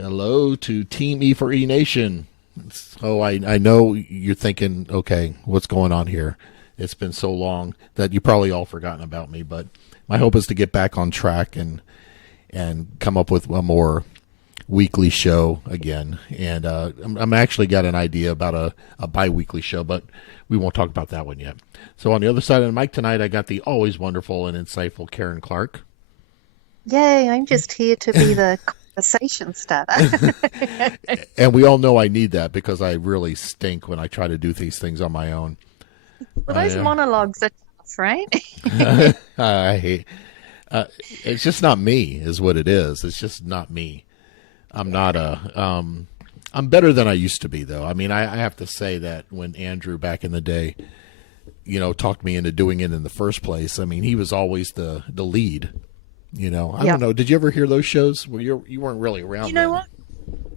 Hello to teamE4E Nation. So I know you're thinking, okay, what's going on here? It's been so long that you probably all forgotten about me, but my hope is to get back on track and come up with a more weekly show again. And I'm actually got an idea about a bi-weekly show, but we won't talk about that one yet. So on the other side of the mic tonight, I got the always wonderful and insightful Karen Clarke. Yay, I'm just here to be the conversation starter. And we all know I need that because I really stink when I try to do these things on my own. Well, those monologues are tough, right? I hate. It's just not me, is what it is. It's just not me. I'm not I'm better than I used to be, though. I mean, I have to say that when Andrew back in the day, talked me into doing it in the first place. I mean, he was always the lead. I don't know. Did you ever hear those shows? Well, you weren't really around. You know what?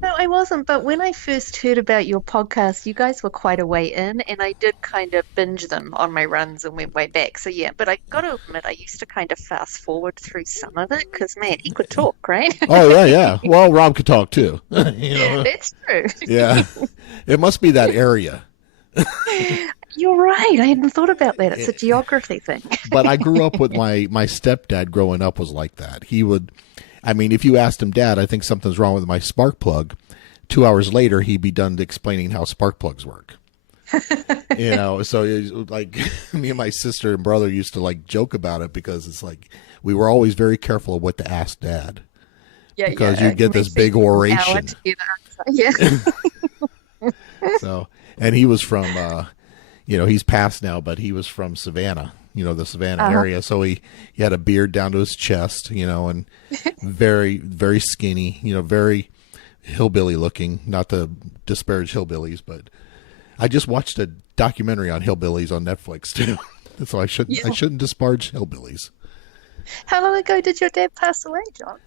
No, I wasn't. But when I first heard about your podcast, you guys were quite a way in, and I did kind of binge them on my runs and went way back. So yeah, but I got to admit, I used to kind of fast forward through some of it because man, he could talk, right? Oh yeah. Well, Rob could talk too. That's true. Yeah, it must be that area. You're right. I hadn't thought about that. It's a geography thing. But I grew up with my stepdad growing up was like that. He would, I mean, if you asked him, Dad, I think something's wrong with my spark plug, 2 hours later, he'd be done explaining how spark plugs work. So it was like me and my sister and brother used to like joke about it because it's like we were always very careful of what to ask Dad. Because you get this big oration. Yeah. So, and he was from, he's passed now, but he was from Savannah, the Savannah area. So he had a beard down to his chest, and very, very skinny, very hillbilly looking, not to disparage hillbillies, but I just watched a documentary on hillbillies on Netflix too. So I shouldn't disparage hillbillies. How long ago did your dad pass away, John?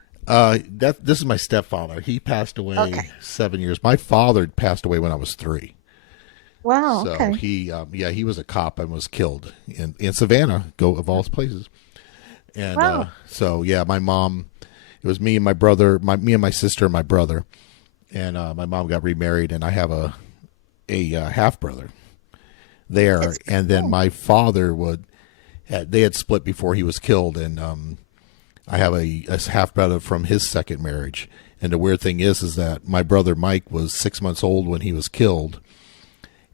This is my stepfather. He passed away 7 years. My father passed away when I was 3. Wow. So okay. he was a cop and was killed in Savannah, of all places. And wow. My mom, it was me and my brother, me and my sister and my brother, and my mom got remarried, and I have a half brother there, and then my father they had split before he was killed, and I have a half brother from his second marriage. And the weird thing is that my brother Mike was 6 months old when he was killed.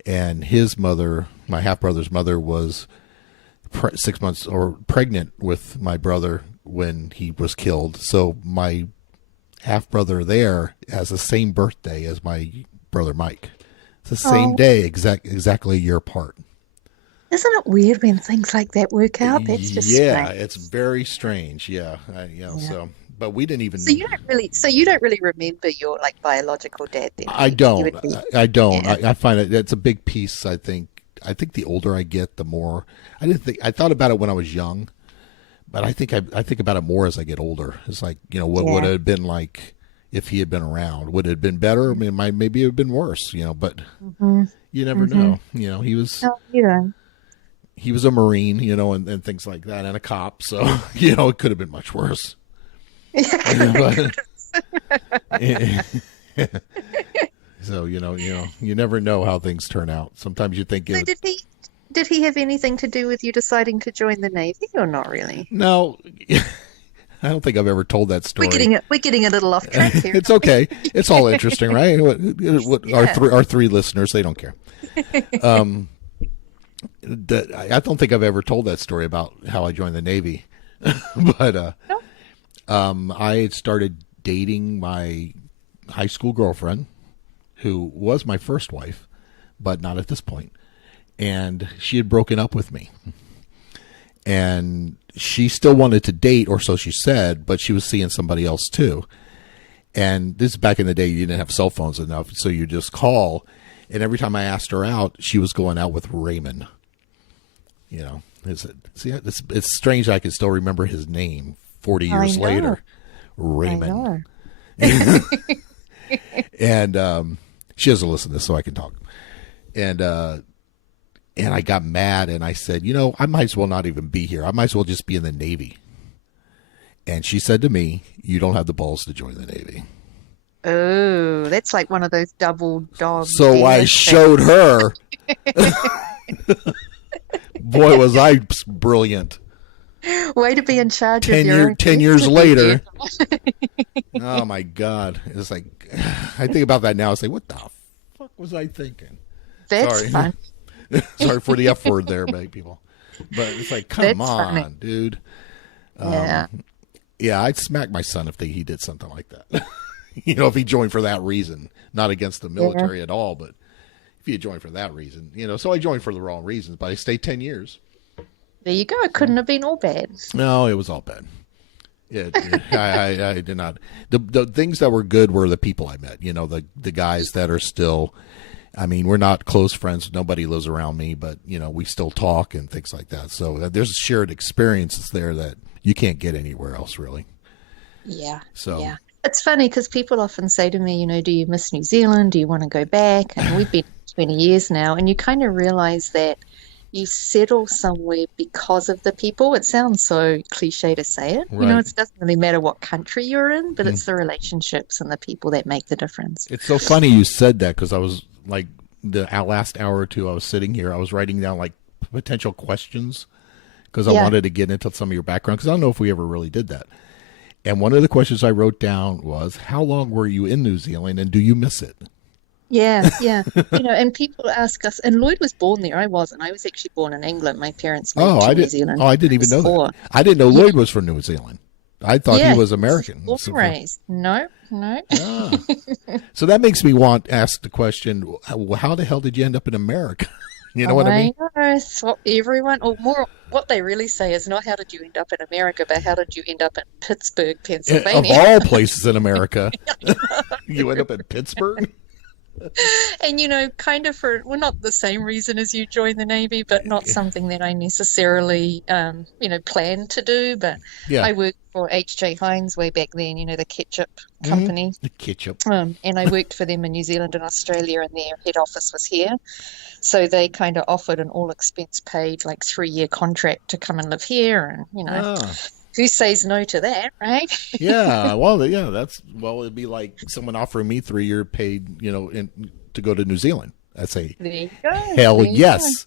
And his mother, my half-brother's mother, was 6 months or pregnant with my brother when he was killed. So my half-brother there has the same birthday as my brother Mike. It's the same day, exactly a year apart. Isn't it weird when things like that work out? That's just strange. It's very strange. Yeah. So. But we didn't even. So you don't really remember your like biological dad then? I don't. I don't. Yeah. I find it's a big piece. I think the older I get, the more. I thought about it when I was young, but I think about it more as I get older. It's like what would it have been like if he had been around? Would it have been better? I mean, maybe it would have been worse. But you never know. He was. No, you don't. He was a Marine, and things like that, and a cop. So it could have been much worse. So you never know how things turn out. Sometimes you think. So did he have anything to do with you deciding to join the Navy, or not really? No, I don't think I've ever told that story. We're getting a little off track here. It's okay. It's all interesting, right? Our three listeners, they don't care. I don't think I've ever told that story about how I joined the Navy, but No? I had started dating my high school girlfriend, who was my first wife, but not at this point. And she had broken up with me. And she still wanted to date, or so she said, but she was seeing somebody else too. And this is back in the day, you didn't have cell phones enough, so you just call. And every time I asked her out, she was going out with Raymond. It's strange I can still remember his name 40 years later. Raymond. And she doesn't listen to this, so I can talk. And I got mad, and I said, I might as well not even be here. I might as well just be in the Navy. And she said to me, you don't have the balls to join the Navy. Oh, that's like one of those double dog So I dare showed things. her. Boy, was I brilliant. Way to be in charge of 10 your year own 10 years destiny, later. Jeff. Oh my God. It's like, I think about that now. It's like, what the fuck was I thinking? That's Sorry. fun. Sorry for the F word there, people. But it's like, come That's funny. on, dude. Yeah. Yeah, I'd smack my son if he did something like that. If he joined for that reason, not against the Yeah. military at all, but if he had joined for that reason, so I joined for the wrong reasons, but I stayed 10 years. There you go. It So, couldn't have been all bad. no, it was all bad. Yeah, I did not. The things that were good were the people I met. The guys that are still. I mean, we're not close friends. Nobody lives around me, but we still talk and things like that. So there's shared experiences there that you can't get anywhere else, really. Yeah. So Yeah. It's funny because people often say to me, do you miss New Zealand? Do you want to go back? And we've been 20 years now, and you kind of realize that you settle somewhere because of the people. It sounds so cliche to say it. right. It doesn't really matter what country you're in, but Mm. it's the relationships and the people that make the difference. It's so funny you said that because I was like the last hour or two I was sitting here, I was writing down like potential questions because I Yeah. wanted to get into some of your background because I don't know if we ever really did that. And one of the questions I wrote down was, how long were you in New Zealand and do you miss it? Yeah, yeah. And people ask us, and Lloyd was born there. I wasn't. I was actually born in England. My parents moved Oh, to New Zealand Oh, I when didn't I even was know that. four. I didn't know Yeah, Lloyd was from New Zealand. I thought he yeah, was he was American. born and raised. No, no. Ah. So that makes me want to ask the question, how the hell did you end up in America? You know what I mean? I know. It's what everyone, or more, what they really say is not how did you end up in America, but how did you end up in Pittsburgh, Of Pennsylvania? all places in America, you end up in Pittsburgh? And kind of for, well, not the same reason as you joined the Navy, but not something that I necessarily, planned to do. But Yeah. I worked for H.J. Heinz way back then, the ketchup Hmm. company. The ketchup. And I worked for them in New Zealand and Australia, and their head office was here. So they kind of offered an all expense paid, like 3-year contract to come and live here. And, Ah. who says no to that, right? Yeah. Well, yeah, it'd be like someone offering me 3-year paid, to go to New Zealand. I'd say, There you go. hell There you go. yes.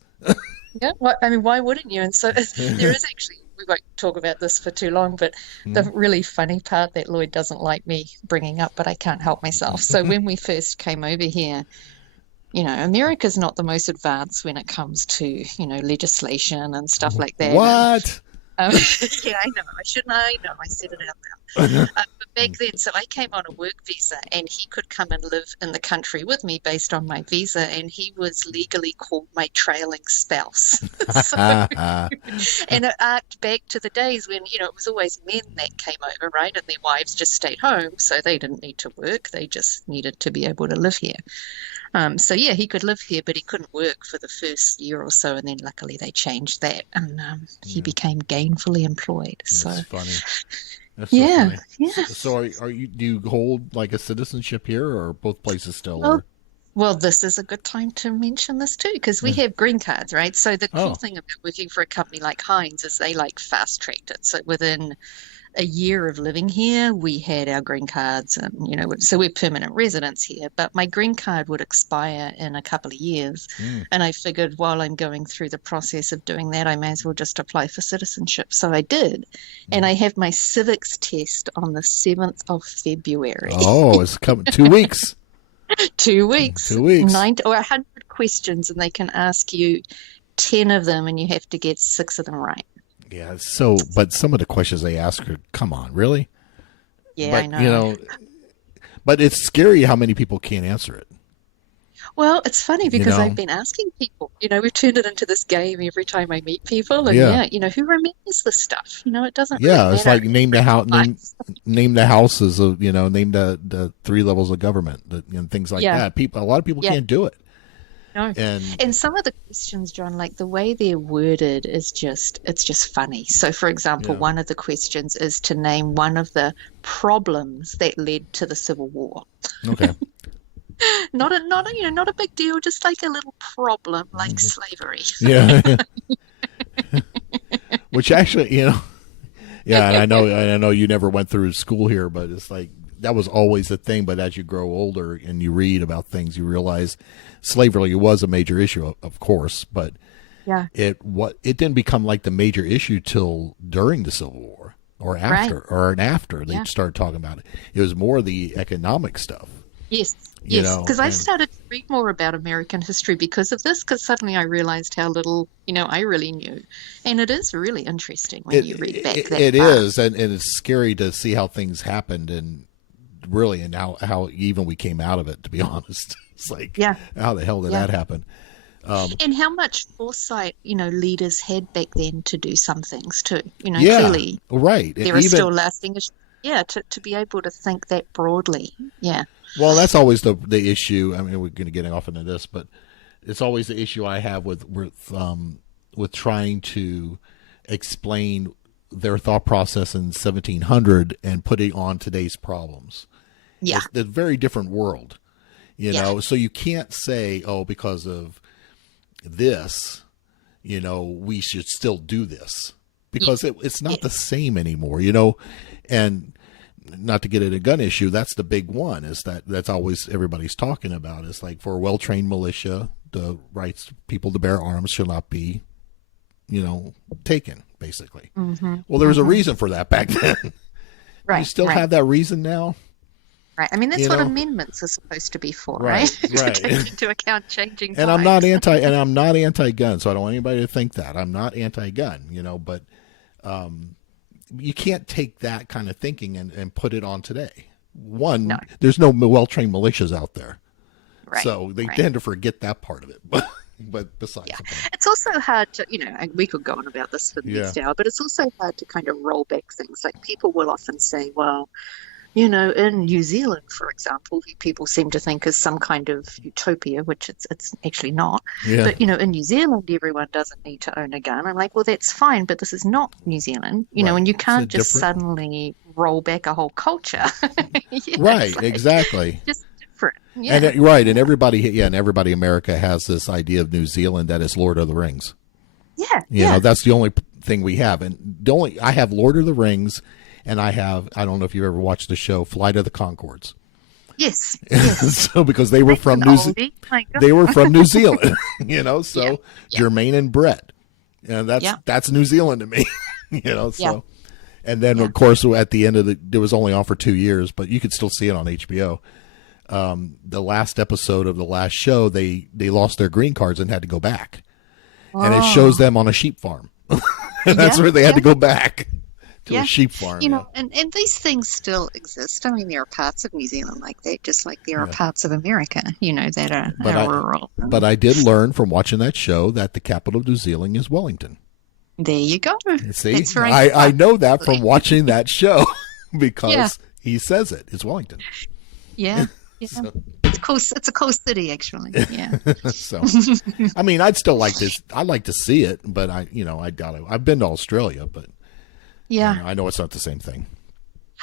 Yeah. I mean, why wouldn't you? And so there is actually, we won't talk about this for too long, but the really funny part that Lloyd doesn't like me bringing up, but I can't help myself. So when we first came over here, America's not the most advanced when it comes to, legislation and stuff like that. What? Yeah, I know. I know. I said it out loud. But back then, so I came on a work visa, and he could come and live in the country with me based on my visa, and he was legally called my trailing spouse. So, and it arced back to the days when, it was always men that came over, right? And their wives just stayed home, so they didn't need to work. They just needed to be able to live here. So yeah, he could live here, but he couldn't work for the first year or so, and then luckily they changed that, and he Yeah. became gainfully employed. So That's funny. That's so yeah, funny. yeah. So do you hold like a citizenship here or both places still Well, are? well, this is a good time to mention this too, because we Yeah. have green cards, right? So the cool Oh, thing about working for a company like Heinz is they like fast tracked it. So within a year of living here, we had our green cards, and so we're permanent residents here. But my green card would expire in a couple of years, mm. and I figured while I'm going through the process of doing that, I may as well just apply for citizenship. So I did, and I have my civics test on the 7th of February. Oh, it's coming 2 weeks. 2 weeks, 2 weeks. 90 or 100 questions, and they can ask you 10 of them, and you have to get 6 of them right. Yeah. So, but some of the questions they ask are, come on, really? Yeah, I But know. but it's scary how many people can't answer it. Well, it's funny You because know? I've been asking people, we've turned it into this game every time I meet people. And Yeah. yeah, who remembers this stuff? It doesn't really Yeah. It's matter. like name the house, Right. name the houses of, name the 3 levels of government, and things like Yeah, that. A lot of people yeah, can't do it. no. And And some of the questions, John, like the way they're worded it's just funny. So, for example, yeah. one of the questions is to name one of the problems that led to the Civil War. Okay. Not a big deal, just like a little problem like slavery. Yeah. Which actually, yeah, and I know you never went through school here, but it's like that was always the thing. But as you grow older and you read about things, you realize slavery was a major issue, of course, but Yeah. it didn't become like the major issue till during the Civil War Right. or after they Yeah. started talking about it. It was more the economic stuff, Yes. you Yes. know, Because I and started to read more about American history because of this, because suddenly I realized how little, I really knew. And it is really interesting when you read back that it far. is, and it's scary to see how things happened and really, and how even we came out of it. To be honest, it's like Yeah. how the hell did Yeah. that happen? And how much foresight, leaders had back then to do some things too. Yeah, Clearly right. there are Even still lasting issues. Yeah, to be able to think that broadly. Yeah. well, that's always the issue. I mean, we're going to get off into this, but it's always the issue I have with trying to explain their thought process in 1700 and putting on today's problems. Yeah. It's a very different world, Yeah. So you can't say, oh, because of this, we should still do this because it's not the Yes. same anymore, and not to get at a gun issue, that's the big one is that's always everybody's talking about is like for a well-trained militia, the rights of people to bear arms shall not be, taken basically. Mm-hmm. Well, there was a Mm-hmm. reason for that back then. You Right. still Right. have that reason now, Right. I mean, that's you what know? amendments are supposed to be for, right? Right, To right. take into account changing And I'm not times. anti-gun, so I don't want anybody to think that I'm not anti-gun, but you can't take that kind of thinking and put it on today. No. One, there's no well-trained militias out there, Right. so they Right. tend to forget that part of it. But besides Yeah. the point, It's also hard to, and we could go on about this for the yeah, next hour, but it's also hard to kind of roll back things. Like people will often say, well, in New Zealand, for example, who people seem to think is some kind of utopia, which it's actually not. yeah, But, in New Zealand, everyone doesn't need to own a gun. I'm like, well, that's fine, but this is not New Zealand, right. and you It's a can't just different, suddenly roll back a whole culture. It's right? like Exactly. just different. And Yeah. right, and everybody in America has this idea of New Zealand that is Lord of the Rings. Yeah. Yeah. That's the only thing we have. And I have Lord of the Rings, and I don't know if you've ever watched the show Flight of the Conchords. Yes. Yes. So because they were That's from an oldie. My they were God. from New Zealand, so Yeah. Yeah. Jermaine and Brett, and Yeah. that's New Zealand to me, Yeah. so. And then Yeah. of course at the end of it was only on for 2 years, but you could still see it on HBO. The last episode of the last show, they lost their green cards and had to go back, and it shows Oh. them on a sheep farm. And that's Yeah. where they had Yeah. to go back to a Yeah. sheep farm. And these things still exist. I mean, there are parts of New Zealand like that, just like there are Yeah. parts of America, that But are rural. but I did learn from watching that show that the capital of New Zealand is Wellington. There you go. See, That's very I know that from lovely. watching that show because Yeah. he says it. It's Wellington. Yeah. Yeah. So, It's cool. It's a cool city, actually. Yeah. so I mean, I'd still like this. I'd like to see it, but I've been to Australia, but Yeah. I know it's not the same thing.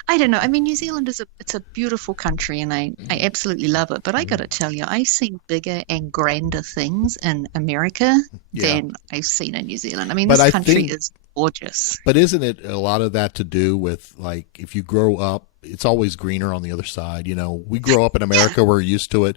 I don't know. I mean, New Zealand it's a beautiful country, and I absolutely love it. But I got to tell you, I've seen bigger and grander things in America Yeah. than I've seen in New Zealand. I mean, But this I country think- is gorgeous. But isn't it a lot of that to do with like if you grow up, it's always greener on the other side. We grow up in America, we're used to it.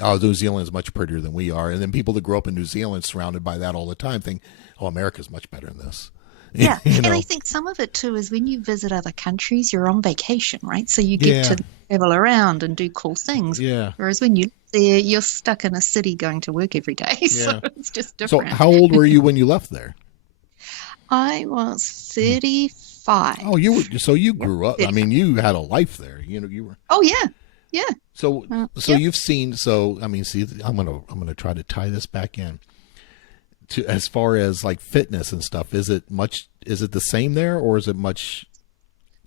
Oh, New Zealand is much prettier than we are, and then people that grow up in New Zealand, surrounded by that all the time, think, "Oh, America's much better than this." Yeah, you and know? I think some of it too is when you visit other countries, you're on vacation, right? So you get Yeah. to travel around and do cool things. Yeah. Whereas when you live there, you're stuck in a city going to work every day. So Yeah. it's just So, different. how old were you when you left there? I was 35. Oh, you grew up. I mean, you had a life there. You were. Oh, yeah. Yeah. So Yeah. you've seen. So I mean, see, I'm gonna try to tie this back in to as far as like fitness and stuff. Is it the same there, or is it much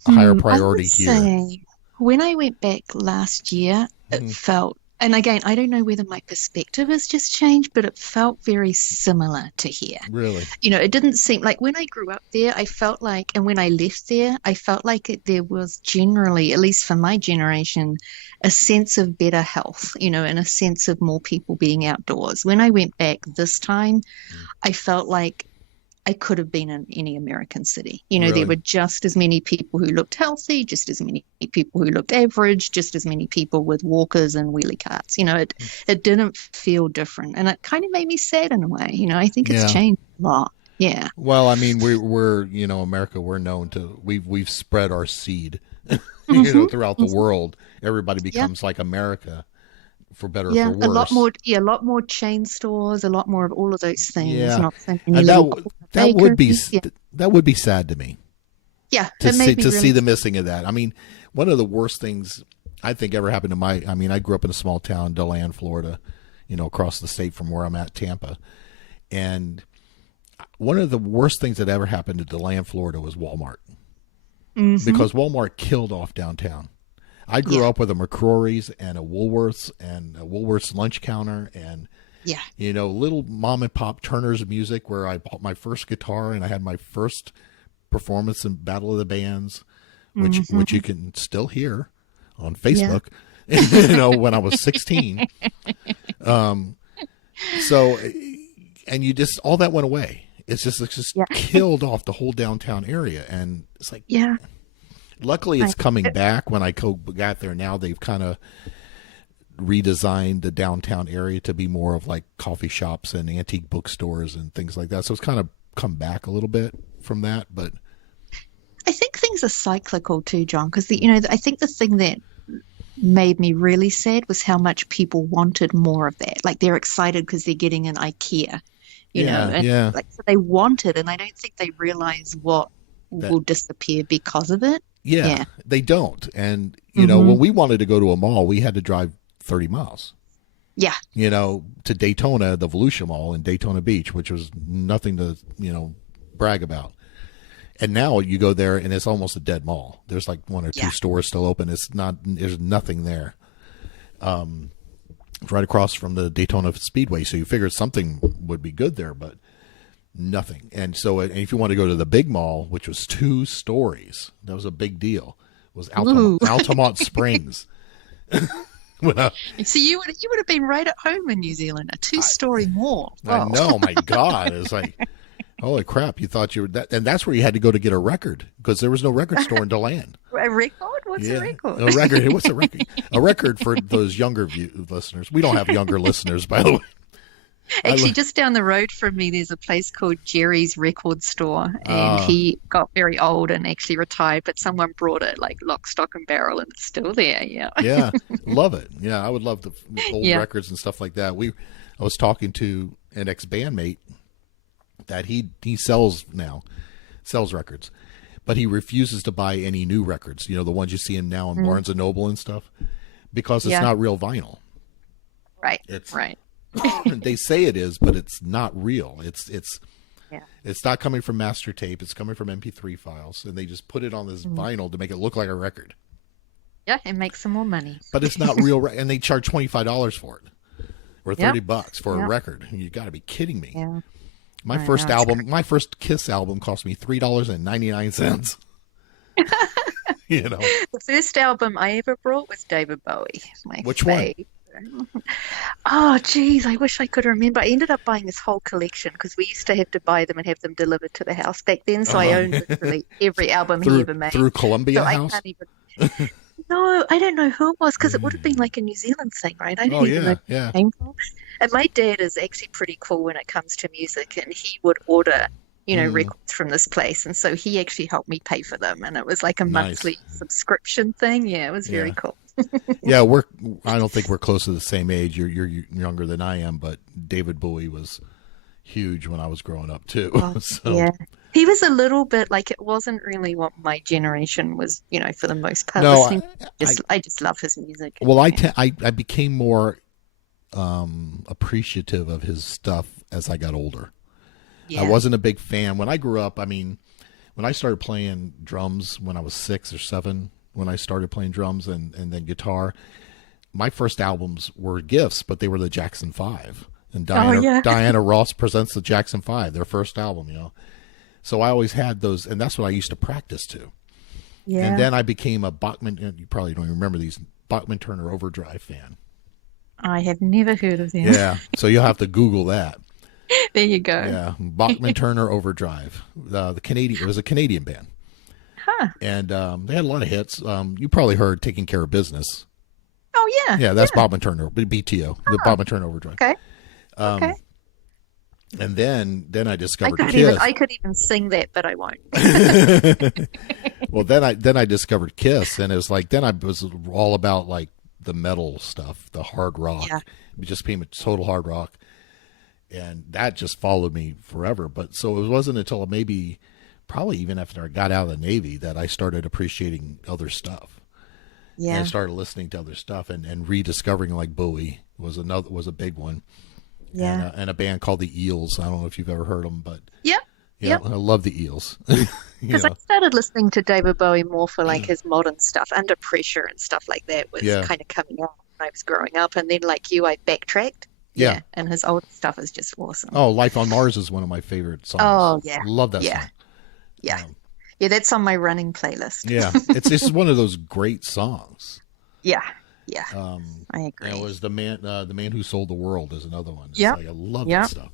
higher priority I would here? say when I went back last year, it felt, and again, I don't know whether my perspective has just changed, but it felt very similar to here. Really? It didn't seem like when I grew up there, I felt like, and when I left there, I felt like there was generally, at least for my generation, a sense of better health, and a sense of more people being outdoors. When I went back this time, I felt like I could have been in any American city. There Really? were just as many people who looked healthy, just as many people who looked average, just as many people with walkers and wheelie carts. It didn't feel different, and it kind of made me sad in a way. I think it's Yeah. changed a lot. Yeah. Well, I mean, we're America. We're known to we've spread our seed, Hmm. throughout the Hmm. world. Everybody Yeah. becomes like America, for better or for Yeah. worse. A lot more chain stores, a lot more of all of those things, Yeah, not so many and little corner that would be bakeries. Yeah. that would be sad to me Yeah. to It made me see really the missing of that. I mean, one of the worst things I think ever happened to my. I mean, I grew up in a small town, DeLand, Florida, across the state from where I'm at, Tampa, and one of the worst things that ever happened to DeLand, Florida was Walmart, hmm. because Walmart killed off downtown. I grew Yeah. up with a McCrory's and a Woolworth's lunch counter, and Yeah. little mom and pop Turner's music, where I bought my first guitar and I had my first performance in Battle of the Bands, which you Hmm. can still hear on Yeah. Facebook. When I was 16. Um, so, and you just all that went away. It's just Yeah. killed off the whole downtown area, and it's like, Yeah. luckily I, it's coming back. When I got there now, they've kind of redesigned the downtown area to be more of like coffee shops and antique bookstores and things like that. So it's kind of come back a little bit from that, but I think things are cyclical too, John, because I think the thing that made me really sad was how much people wanted more of that. Like they're excited because they're getting an IKEA, yeah, and yeah, like so they want it, and I don't think they realize what that, will disappear because of it. yeah, Yeah. they don't. And, Hmm. when we wanted to go to a mall, we had to drive 30 miles, Yeah. to Daytona, the Volusia Mall in Daytona Beach, which was nothing to, brag about. And now you go there and it's almost a dead mall. There's like one or two Yeah. stores still open. There's nothing there. It's right across from the Daytona Speedway. So you figured something would be good there, but nothing. And so if you want to go to the big mall, which was 2 stories, that was a big deal, was Ooh. Altamont Springs. When So you would have been right at home in New Zealand, a two-story mall. I Oh, know, my God, it's like, holy crap! You thought you were that, and that's where you had to go to get a record, because there was no record store in DeLand. a record? What's a Yeah, record? a record. What's a record? A record for those younger listeners. We don't have younger listeners, by the way. Actually, just down the road from me, there's a place called Jerry's Record Store, and Uh, he got very old and actually retired, but someone brought it like lock, stock, and barrel, and it's still there. Yeah. yeah, love it. Yeah, I would love the old Yeah. records and stuff like that. I was talking to an ex bandmate that he sells records, but he refuses to buy any new records. The ones you see him now in Mm. Barnes and Noble and stuff, because it's Yeah. not real vinyl. Right. It's Right. they say it is, but it's not real. Yeah. It's not coming from master tape. It's coming from MP3 files, and they just put it on this Mm. vinyl to make it look like a record. Yeah, and make some more money. But it's not real, and they charge $25 for it, or Yep. $30 for a Yep. record. You got to be kidding me! Yeah. My I first know. album, my first Kiss album, cost me $3.99. The first album I ever brought was David Bowie. My Which one? fave. Oh, geez, I wish I could remember. I ended up buying this whole collection because we used to have to buy them and have them delivered to the house back then. So I owned literally every album he ever made. through Columbia So I House. can't even. No, I don't know who it was because it would have been like a New Zealand thing, right? I don't Oh even know yeah, where yeah. it came from. And my dad is actually pretty cool when it comes to music, and he would order, records from this place. And so he actually helped me pay for them. And it was like a Nice. monthly subscription thing. Yeah, it was very Yeah. cool. Yeah, I don't think we're close to the same age. You're younger than I am, but David Bowie was huge when I was growing up too. Oh, So yeah. He was a little bit like it wasn't really what my generation was, for the most part no, listening. I just love his music. well, Yeah. I became more appreciative of his stuff as I got older. I Yeah. wasn't a big fan when I grew up. I mean, when I started playing drums when I was 6 or 7, when I started playing drums and then guitar, my first albums were gifts, but they were the Jackson 5. And yeah. Diana Ross presents the Jackson 5, their first album. So I always had those, and that's what I used to practice to. Yeah. And then I became a Bachman, and you probably don't even remember these, Bachman Turner Overdrive fan. I have never heard of them. Yeah. So you'll have to Google that. There you go. Yeah, Bachman Turner Overdrive. The Canadian. It was a Canadian band, Huh. and they had a lot of hits. You probably heard "Taking Care of Business." Oh yeah. Yeah, that's Bachman Turner, BTO, the Oh, Bachman Turner Overdrive. okay. Okay. Um, and then I I discovered could Kiss. even sing that, but I won't. Well, then I discovered Kiss, and it was like then I was all about like the metal stuff, the hard rock. Yeah. It just became a total hard rock, and that just followed me forever. But so it wasn't until maybe probably even after I got out of the Navy that I started appreciating other stuff. And I Yeah. started listening to other stuff and rediscovering like Bowie was a big one. Yeah. And a band called the Eels. I don't know if you've ever heard them, but Yep. yeah, Yep. I love the Eels. Because I started listening to David Bowie more for like his modern stuff, Under Pressure and stuff like that was Yeah. kind of coming out when I was growing up. And then like you, I backtracked. Yeah. Yeah. And his old stuff is just awesome. Oh, Life on Mars is one of my favorite songs. Oh, yeah. Love that Yeah. song. Yeah. Um, Yeah, that's on my running playlist. yeah, it's one of those great songs. Yeah. Yeah. I And agree. it was the man who sold the world is another one. It's Yep. like I love Yep. that stuff.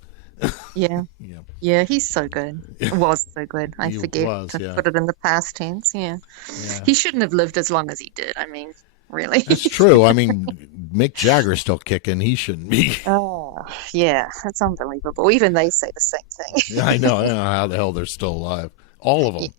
Yeah. Yeah, Yeah, he's so good. Was so good. I he forget was. to Yeah, put it in the past tense. Yeah. yeah. He shouldn't have lived as long as he did. I mean, really. That's true. I mean, Mick Jagger's still kicking. He shouldn't be. Oh, yeah. That's unbelievable. Even they say the same thing. Yeah, I know. I don't know how the hell they're still alive. All of them.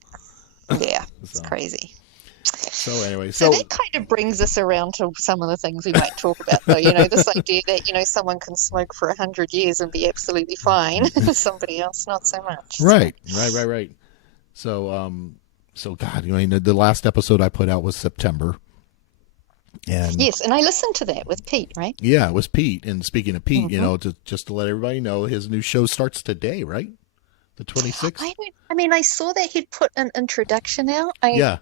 Yeah, it's So, crazy. so anyway, So so that kind of brings us around to some of the things we might talk about, though. You know, this idea that, you know, someone can smoke for 100 years and be absolutely fine. Somebody else, not so much. right. So God, you know, the last episode I put out was September, and Yes, and I listened to that with Pete, right? yeah, it was Pete. And speaking of Pete, you Mhm. know, just to let everybody know, his new show starts today, right? The 26th. I mean, I saw that he'd put an introduction out. Yeah.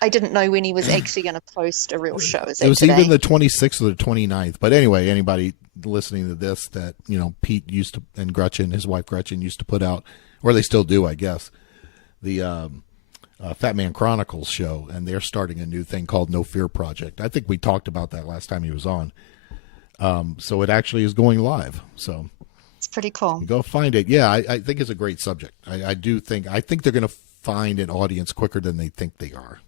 I didn't know when he was actually going to post a real show. Is It that was today? either the 26th or the 29th. But anyway, anybody listening to this that, you know, Pete used to, and Gretchen, his wife Gretchen, used to put out, or they still do, I guess, the Fat Man Chronicles show. And they're starting a new thing called No Fear Project. I think we talked about that last time he was on. So it actually is going live. So It's pretty cool. go find it. Yeah, I think it's a great subject. I think they're going to find an audience quicker than they think they are.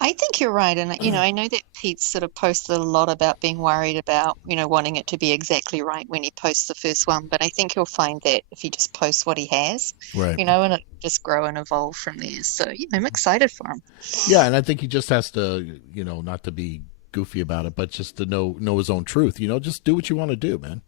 I think you're right. And, you know, I know that Pete sort of posted a lot about being worried about, you know, wanting it to be exactly right when he posts the first one. But I think he'll find that if he just posts what he has, Right. you know, and it'll just grow and evolve from there. So, you know, I'm excited for him. Yeah, and I think he just has to, you know, not to be goofy about it, but just to know his own truth. You know, just do what you want to do, man.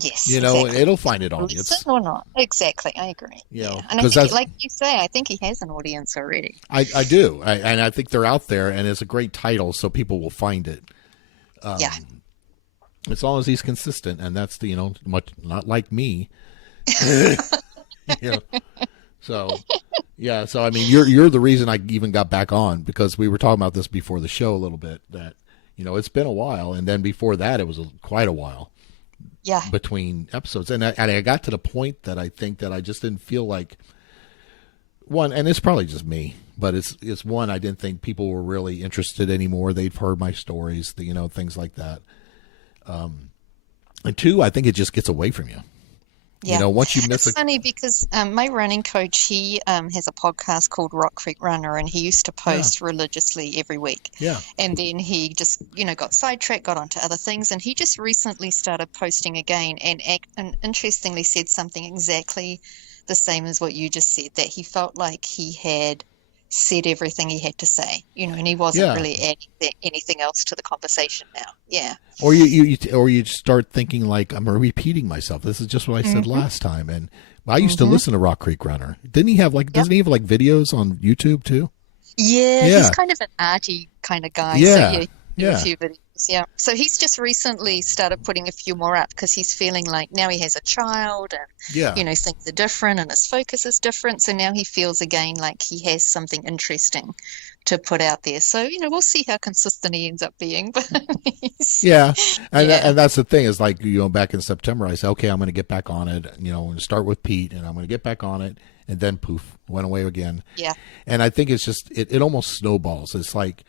Yes, You know, exactly. it'll find an audience. Listen or not. Exactly. I agree. You know, And I 'cause think, that's- like you say, I think he has an audience already. I do, and I think they're out there, and it's a great title, so people will find it. Yeah. As long as he's consistent, and that's the, you know, much not like me. You know, so yeah, so I mean, you're the reason I even got back on, because we were talking about this before the show a little bit, that, you know, it's been a while, and then before that it was quite a while Yeah. between episodes, and I got to the point that I think that I just didn't feel like one, and it's probably just me, but it's one, I didn't think people were really interested anymore. They've heard my stories, you know, things like that. And two, I think it just gets away from you. Yeah. You know, once you miss It's funny because my running coach, he has a podcast called Rock Creek Runner, and he used to post religiously every week. Yeah. And then he just, you know, got sidetracked, got onto other things, and he just recently started posting again and interestingly said something exactly the same as what you just said, that he felt like he had said everything he had to say, you know, and he wasn't Yeah. really adding anything else to the conversation now. Yeah. Or you start thinking like, I'm repeating myself. This is just what I said Mm-hmm. last time. And I used to listen to Rock Creek Runner. Didn't he have like? Doesn't he have like videos on YouTube too? Yeah, Yeah. he's kind of an arty kind of guy. Yeah, So yeah, he did yeah. a few videos. Yeah. So he's just recently started putting a few more up because he's feeling like now he has a child and, Yeah. you know, things are different and his focus is different. So now he feels again like he has something interesting to put out there. So, you know, we'll see how consistent he ends up being. But Yeah, and Yeah. and that's the thing is like, you know, back in September I said, okay, I'm going to get back on it. You know, I'm going to start with Pete, and I'm going to get back on it, and then poof, went away again. Yeah. And I think it's just it almost snowballs. It's like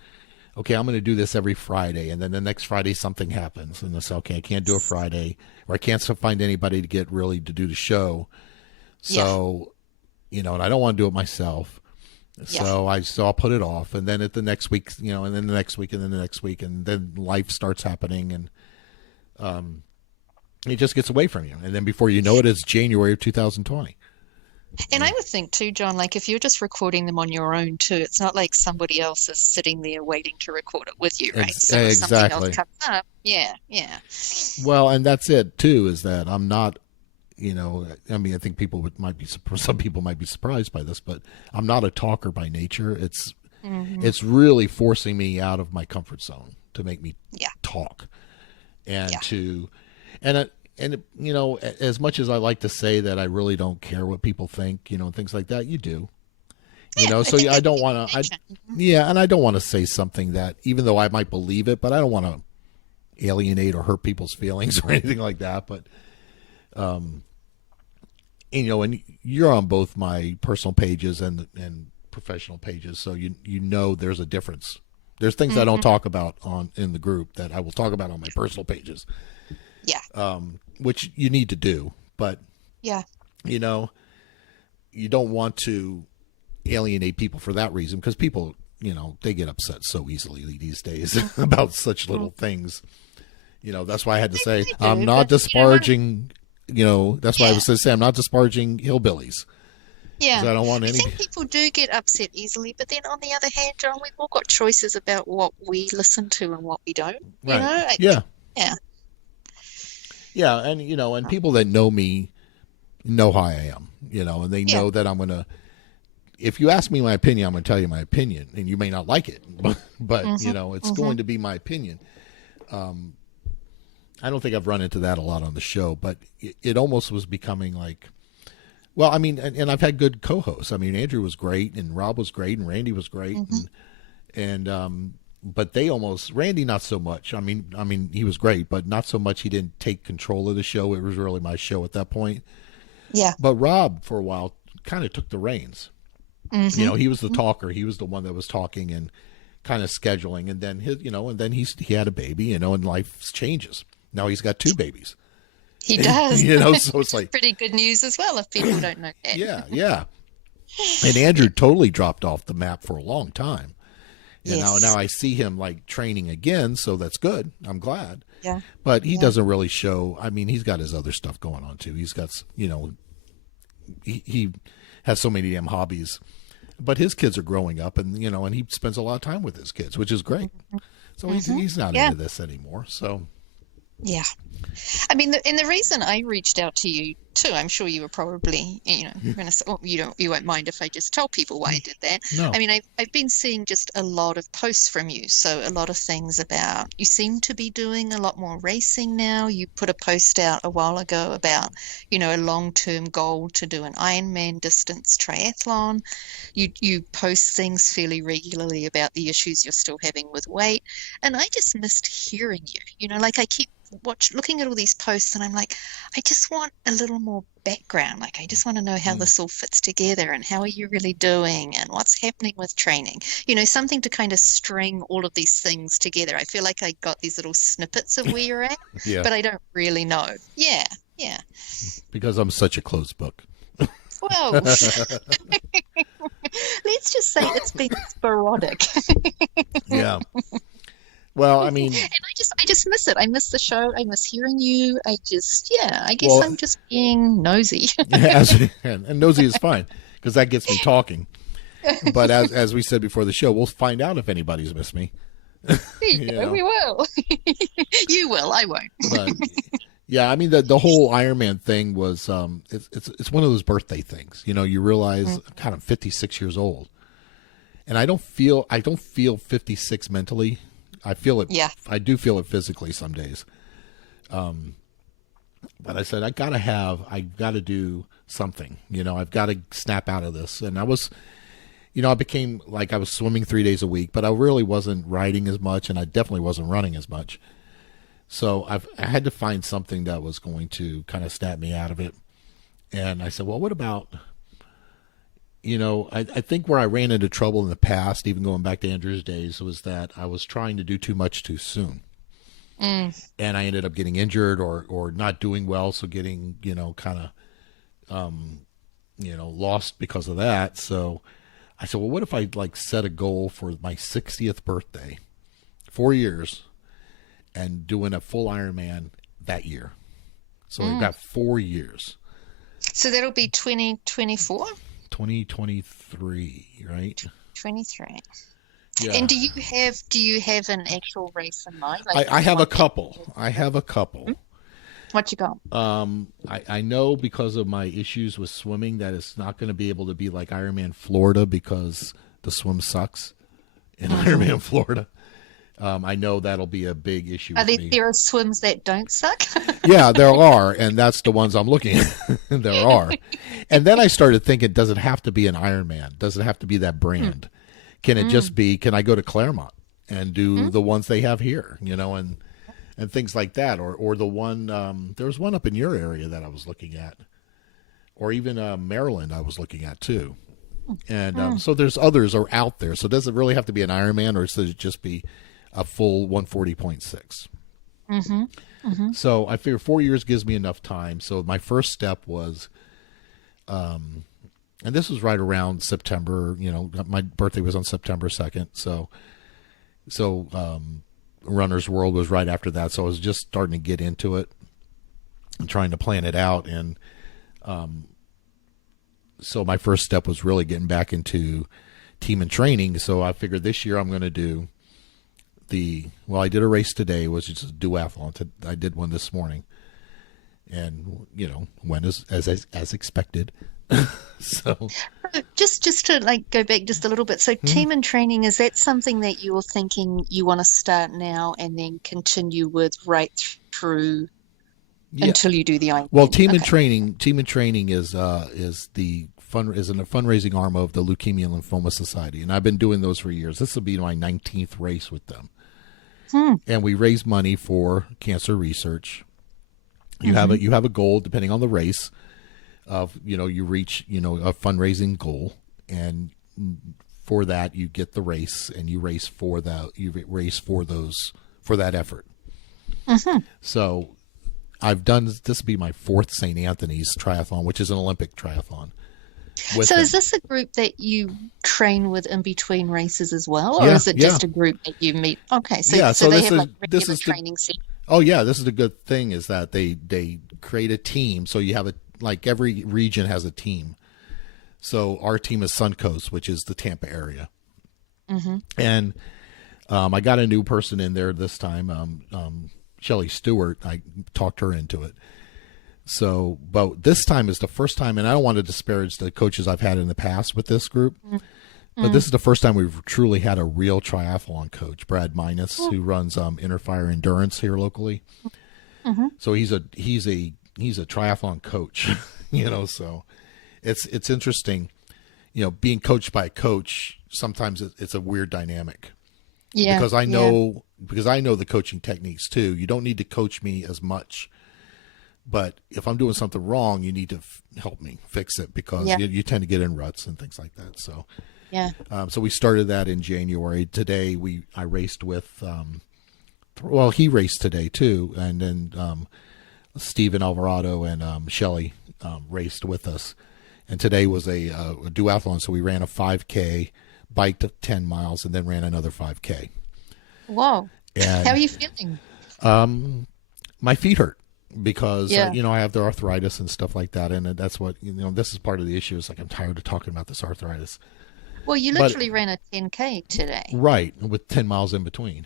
okay, I'm going to do this every Friday, and then the next Friday something happens, and I say, okay, I can't do a Friday, or I can't find anybody to get really to do the show. So, and I don't want to do it myself. So I'll put it off, and then at the next week, and then the next week, and then the next week, and then life starts happening, and it just gets away from you, and then before you know it, it's January of 2020. And I would think too, John, like if you're just recording them on your own too, it's not like somebody else is sitting there waiting to record it with you, right? So if something else comes up, yeah. Well, and that's it too, is that I'm not, I think some people might be surprised by this, but I'm not a talker by nature. It's really forcing me out of my comfort zone to make me talk, and as much as I like to say that I really don't care what people think, and things like that, you do, so I don't want to, and I don't want to say something that, even though I might believe it, but I don't want to alienate or hurt people's feelings or anything like that. But, and you're on both my personal pages and professional pages, so there's a difference. There's things I don't talk about in the group that I will talk about on my personal pages. Yeah. Which you need to do, but you don't want to alienate people for that reason, because people, they get upset so easily these days about such little things. That's why I had to say I'm not disparaging. That's why I was going to say I'm not disparaging hillbillies. Yeah, I don't want any. I think people do get upset easily, but then on the other hand, John, we've all got choices about what we listen to and what we don't. Right. Yeah. Yeah, and and people that know me know how I am, and they know that I'm gonna. If you ask me my opinion, I'm gonna tell you my opinion, and you may not like it, but it's going to be my opinion. I don't think I've run into that a lot on the show, but it almost was becoming like, well, I mean, and I've had good co-hosts. I mean, Andrew was great, and Rob was great, and Randy was great, and but they almost, Randy not so much. I mean he was great, but not so much. He didn't take control of the show. It was really my show at that point. Yeah. But Rob for a while kind of took the reins. He was the talker. He was the one that was talking and kind of scheduling, and then he had a baby, and life changes. Now he's got 2 babies. He does. So it's like pretty good news as well if people don't know that. Yeah. And Andrew totally dropped off the map for a long time. Now I see him like training again, so that's good. I'm glad. Yeah. But he doesn't really show. I mean, he's got his other stuff going on too. He's got, he has so many damn hobbies. But his kids are growing up, and and he spends a lot of time with his kids, which is great. So he's not into this anymore. So. Yeah. I mean, and the reason I reached out to you too, I'm sure you were probably, you're going to say, oh, you won't mind if I just tell people why I did that. No. I mean, I've been seeing just a lot of posts from you. So a lot of things about, you seem to be doing a lot more racing now. You put a post out a while ago about, a long-term goal to do an Ironman distance triathlon. You post things fairly regularly about the issues you're still having with weight. And I just missed hearing you, like I keep looking at all these posts, and I'm like, I just want a little more background. Like, I just want to know how this all fits together, and how are you really doing, and what's happening with training, something to kind of string all of these things together. I feel like I got these little snippets of where you're at, but I don't really know. Yeah. Because I'm such a closed book. Well, let's just say it's been sporadic. Yeah. Well, I mean, and I just miss it. I miss the show. I miss hearing you. I guess I'm just being nosy. And nosy is fine, because that gets me talking. But as we said before the show, we'll find out if anybody's missed me. We will. You will. I won't. But, yeah, I mean the whole Ironman thing was it's one of those birthday things. You realize, God, I'm 56 years old, and I don't feel 56 mentally. I feel it. Yeah. I do feel it physically some days. But I said, I got to do something, I've got to snap out of this. And I was, I became like, I was swimming 3 days a week, but I really wasn't riding as much, and I definitely wasn't running as much. So I had to find something that was going to kind of snap me out of it. And I said, well, what about, I think where I ran into trouble in the past, even going back to Andrew's days, was that I was trying to do too much too soon. Mm. And I ended up getting injured or not doing well. So getting, kind of, lost because of that. So I said, well, what if I set a goal for my 60th birthday, 4 years, and doing a full Ironman that year. So I've got 4 years. So that'll be 2024? 2023, right? 23. Yeah. And do you have an actual race in mind? I have a couple. What you got? I know because of my issues with swimming that it's not going to be able to be like Ironman Florida because the swim sucks in Ironman Florida. I know that'll be a big issue with me. There are swims that don't suck? Yeah, there are, and that's the ones I'm looking at. There are. And then I started thinking, does it have to be an Ironman? Does it have to be that brand? Can it just be, can I go to Claremont and do the ones they have here, and things like that? Or the one, there was one up in your area that I was looking at. Or even Maryland I was looking at too. And so there's others are out there. So does it really have to be an Ironman or should it just be a full 140.6? So I figure 4 years gives me enough time. So my first step was, and this was right around September, my birthday was on September 2nd. So Runner's World was right after that. So I was just starting to get into it and trying to plan it out. And, so my first step was really getting back into team and training. So I figured this year I'm going to do I did a race today, was just a duathlon. I did one this morning, and went as expected. So just to go back just a little bit. So team and training, is that something that you're thinking you want to start now and then continue with right through until you do the Ironman? Well, team and training is the fundraising arm of the Leukemia and Lymphoma Society, and I've been doing those for years. This will be my 19th race with them. And we raise money for cancer research. You have a goal depending on the race of you reach a fundraising goal, and for that you get the race and you race for that effort. So I've done this will be my 4th St. Anthony's triathlon, which is an Olympic triathlon. So is this a group that you train with in between races as well, or is it just a group that you meet? Okay, so they have regular training sessions. Oh yeah, this is the good thing is that they create a team. So you have every region has a team. So our team is Suncoast, which is the Tampa area, and I got a new person in there this time, Shelly Stewart. I talked her into it. So, but this time is the first time, and I don't want to disparage the coaches I've had in the past with this group, but this is the first time we've truly had a real triathlon coach, Brad Minus, who runs Interfire Endurance here locally. So he's a triathlon coach, so it's interesting, being coached by a coach. Sometimes it's a weird dynamic. Yeah. Because I know the coaching techniques too. You don't need to coach me as much. But if I'm doing something wrong, you need to help me fix it because you tend to get in ruts and things like that. So, so we started that in January. Today I raced with, he raced today too, and then Steven Alvarado and Shelly raced with us. And today was a duathlon, so we ran a 5K, biked 10 miles, and then ran another 5K. Whoa! And, how are you feeling? My feet hurt. Because, I have the arthritis and stuff like that. And that's what, this is part of the issue. It's I'm tired of talking about this arthritis. Well, you literally ran a 10K today. Right. With 10 miles in between.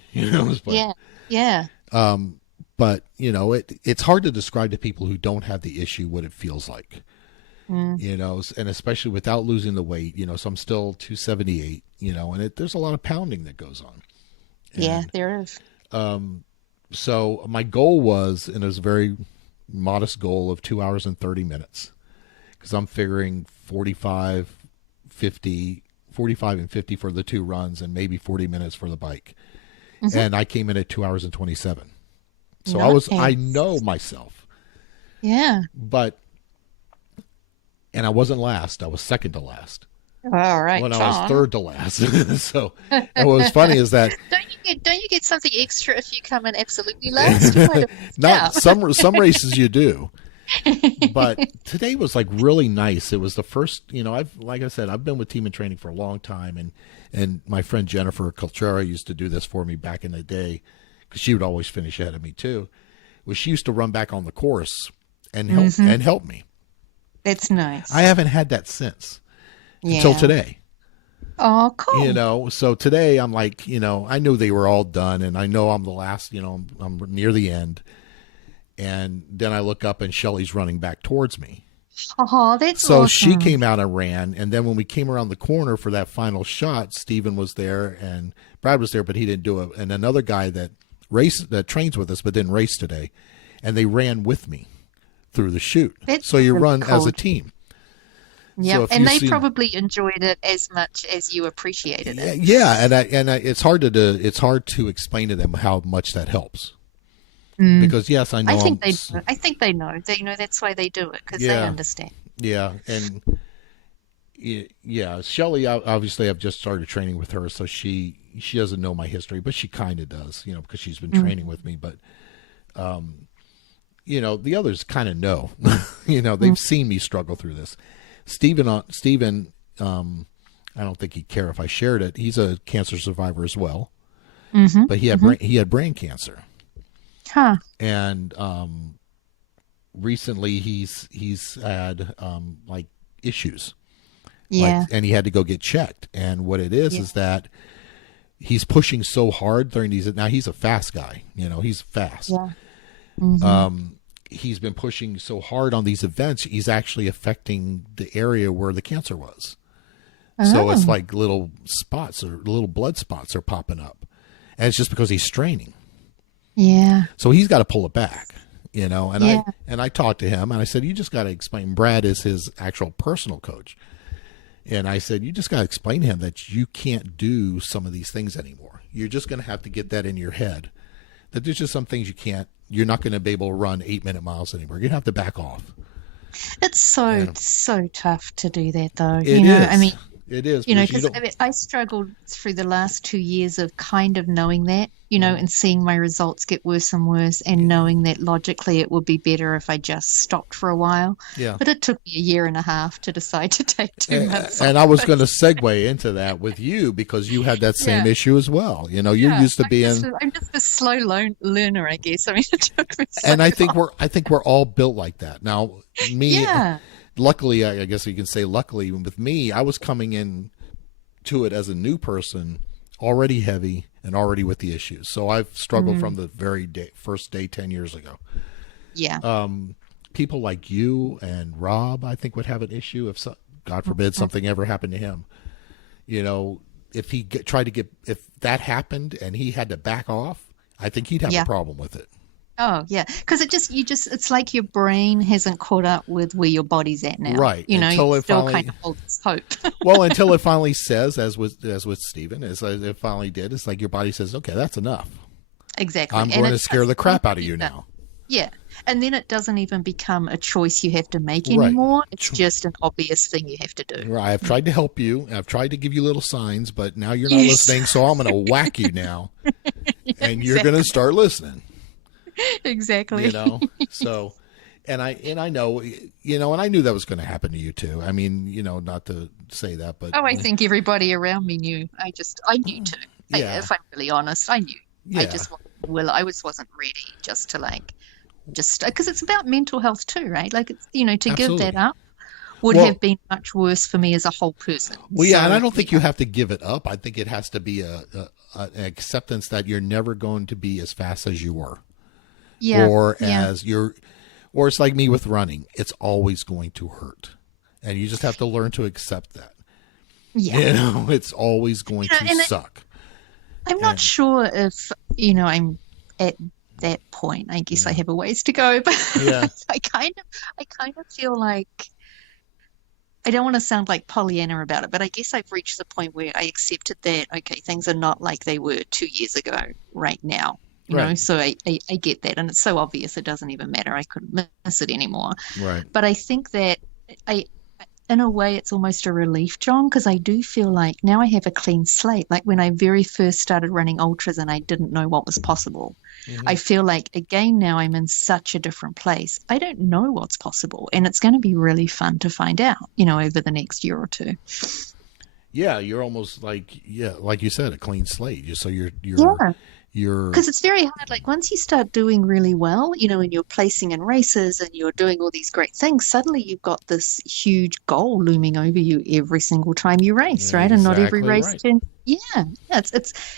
But, yeah. But, it's hard to describe to people who don't have the issue what it feels like. And especially without losing the weight, so I'm still 278, and there's a lot of pounding that goes on. And, there is. So my goal was, and it was a very modest goal of 2 hours and 30 minutes because I'm figuring 45 and 50 for the 2 runs and maybe 40 minutes for the bike. And I came in at 2 hours and 27. So I know myself. Yeah. And I wasn't last. I was second to last. All right, when I was John. third to last. So, and what was funny is that Don't you get something extra if you come in absolutely last? You might have missed not out. some races you do, but today was like really nice. It was the first, I've like I said, I've been with Team and Training for a long time, and my friend Jennifer Cultura used to do this for me back in the day because she would always finish ahead of me too. Was she used to run back on the course and help me. That's nice. I haven't had that since until Yeah. today. Oh, cool. So today I'm like, I knew they were all done, and I know I'm the last, I'm near the end. And then I look up and Shelly's running back towards me. Oh, that's So she awesome. came out and ran. And then when we came around the corner for that final shot, Steven was there and Brad was there, but he didn't do it. And another guy that trains with us, but didn't race today. And they ran with me through the chute. That's So you really run as cool. a team. So Yep. if And you they see, probably enjoyed it as much as you appreciated it. yeah, it's hard to explain to them how much that helps. Mm. Because yes, I know I think they know. They know that's why they do it because they yeah, understand. yeah, and yeah, Shelly, obviously I've just started training with her, so she doesn't know my history, but she kind of does, because she's been Mm. training with me. But the others kind of know. They've Mm. seen me struggle through this. Steven, I don't think he'd care if I shared it. He's a cancer survivor as well, Mm-hmm. but Mm-hmm. he had brain cancer, Huh. and recently he's had like issues, like, Yeah. and he had to go get checked. And what it Yeah. is that he's pushing so hard during these. Now he's a fast guy, he's fast. Yeah. Mm-hmm. He's been pushing so hard on these events, he's actually affecting the area where the cancer was. So it's Oh. like little spots or little blood spots are popping up. And it's just because he's straining. Yeah. So he's got to pull it back, and Yeah. I talked to him and I said, you just got to explain. Brad is his actual personal coach. And I said, you just got to explain to him that you can't do some of these things anymore. You're just going to have to get that in your head, that there's just some things you're not going to be able to run 8-minute miles anymore. You're going to have to back off. It's so And so tough to do that though. it I is. mean, It is. Because you because don't. I struggled through the last 2 years of kind of knowing that, and seeing my results get worse and worse, and knowing that logically it would be better if I just stopped for a while. Yeah. But it took me a year and a half to decide to take 2 months And off. I was going to segue into that with you because you had that same Yeah, issue as well. You're yeah. used to being, I'm just a slow learner, I guess. I mean, it took me so and long. I think we're all built like that. Now, me, Yeah, luckily, I guess you can say luckily with me, I was coming in to it as a new person, already heavy and already with the issues. So I've struggled from the very first day 10 years ago. yeah. People like you and Rob, I think, would have an issue if, God forbid, something ever happened to him. If he if that happened and he had to back off, I think he'd have a Yeah. problem with it. Oh, yeah. Because it's like your brain hasn't caught up with where your body's at now. Right. You Until it still finally, kind of hold this hope. well, until it finally says, as with Stephen, as it finally did, it's like your body says, okay, that's enough. Exactly. I'm And going to it's scare the crap out of you yeah. now. Yeah. And then it doesn't even become a choice you have to make Right. anymore. It's just an obvious thing you have to do. Right. I've tried to help you. I've tried to give you little signs, but now you're not Yes. listening. So I'm going to whack you now, and you're Exactly. going to start listening. Exactly. So, and I know, and I knew that was going to happen to you too. I mean, not to say that, but Oh, I think everybody around me knew. I knew too. Yeah. If I'm really honest, I knew. I Yeah. just wasn't ready just to because it's about mental health too, right? Like it's, to give Absolutely. that up would Well- have been much worse for me as a whole person. Well, yeah, So, and I don't think you have to give it up. I think it has to be an acceptance that you're never going to be as fast as you were, yeah, or yeah, or it's like me with running. It's always going to hurt, and you just have to learn to accept that. yeah. It's always going to and suck. I'm not sure if, I'm at that point. I guess I have a ways to go, but Yeah. I kind of feel like I don't want to sound like Pollyanna about it, but I guess I've reached the point where I accepted that, okay, things are not like they were 2 years ago right now. Right. So I get that. And it's so obvious it doesn't even matter. I couldn't miss it anymore. Right. But I think that I in a way, it's almost a relief, John, because I do feel like now I have a clean slate. Like when I very first started running ultras and I didn't know what was possible, I feel like again now I'm in such a different place. I don't know what's possible, and it's going to be really fun to find out, over the next year or two. Yeah, you're almost like like you said, a clean slate. So Yeah. you're Because it's very hard. Like once you start doing really well, and you're placing in races and you're doing all these great things, suddenly you've got this huge goal looming over you every single time you race, right? And not every exactly race right. turns. Yeah,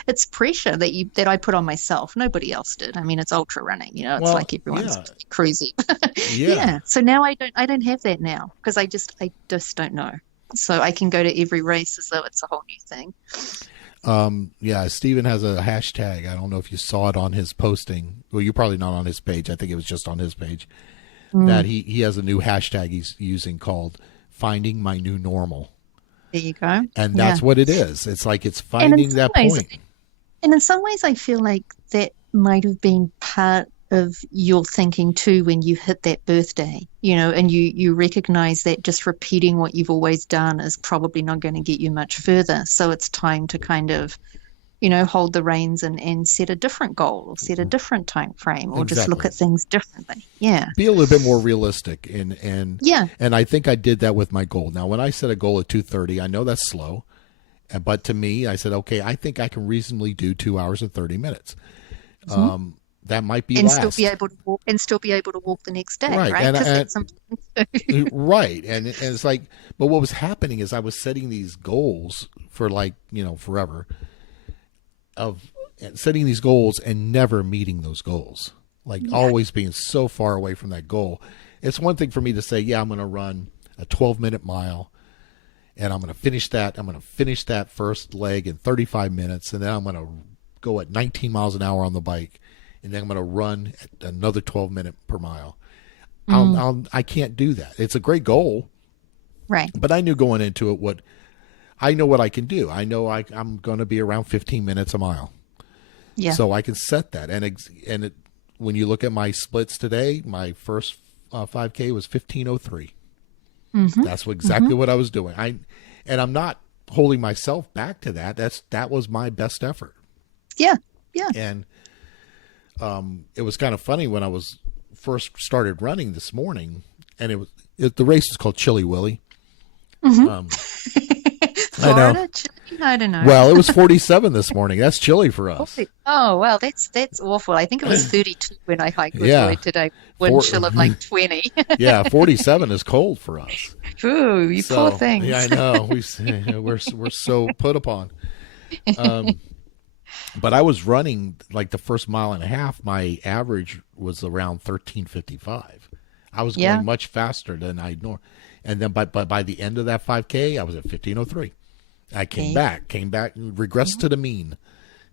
it's pressure that I put on myself. Nobody else did. I mean, it's ultra running. It's Well, like everyone's yeah, cruisy. yeah. Yeah. So now I don't have that now because I just don't know. So I can go to every race as though it's a whole new thing. Yeah, Steven has a hashtag. I don't know if you saw it on his posting. Well, you're probably not on his page. I think it was just on his page. That he has a new hashtag he's using called "Finding My New Normal," There you go. and Yeah. that's what it is. It's like it's And in finding some that ways, point. And in some ways, I feel like that might have been part of your thinking too when you hit that birthday, and you recognize that just repeating what you've always done is probably not going to get you much further. So it's time to kind of, hold the reins and set a different goal or set a different time frame or just look Exactly. at things differently. Yeah. Be a little bit more realistic, Yeah. and I think I did that with my goal. Now, when I set a goal at 2:30, I know that's slow, but to me, I said, okay, I think I can reasonably do 2 hours and 30 minutes. That might be And last. still be able to walk the next day, Right, right? Because that's something. right, and it's like, but what was happening is I was setting these goals for forever, of setting these goals and never meeting those goals, like always being so far away from that goal. It's one thing for me to say, yeah, I'm going to run a 12-minute mile, and I'm going to finish that. I'm going to finish that first leg in 35 minutes, and then I'm going to go at 19 miles an hour on the bike, and then I'm going to run at another 12-minute per mile. I can't do that. It's a great goal, Right. but I knew going into it I know what I can do. I know I'm going to be around 15 minutes a mile. Yeah. So I can set that. When you look at my splits today, my first 5K was 15:03. That's exactly what I was doing. I'm not holding myself back to that. That was my best effort. Yeah. Yeah. And it was kind of funny when I was first started running this morning, and the race is called Chilly Willy. Florida, Chile? I don't know. Well, it was 47 this morning. That's chilly for us. Oh, well, that's awful. I think it was 32 when I hiked with Yeah. Lloyd today. Wind chill of like 20. Yeah, 47 is cold for us. Ooh, you poor things. Yeah, I know. We're so put upon. But I was running like the first mile and a half. My average was around 13:55. I was going much faster than I normally. And then by the end of that 5K, I was at 15:03. I came back, regressed to the mean.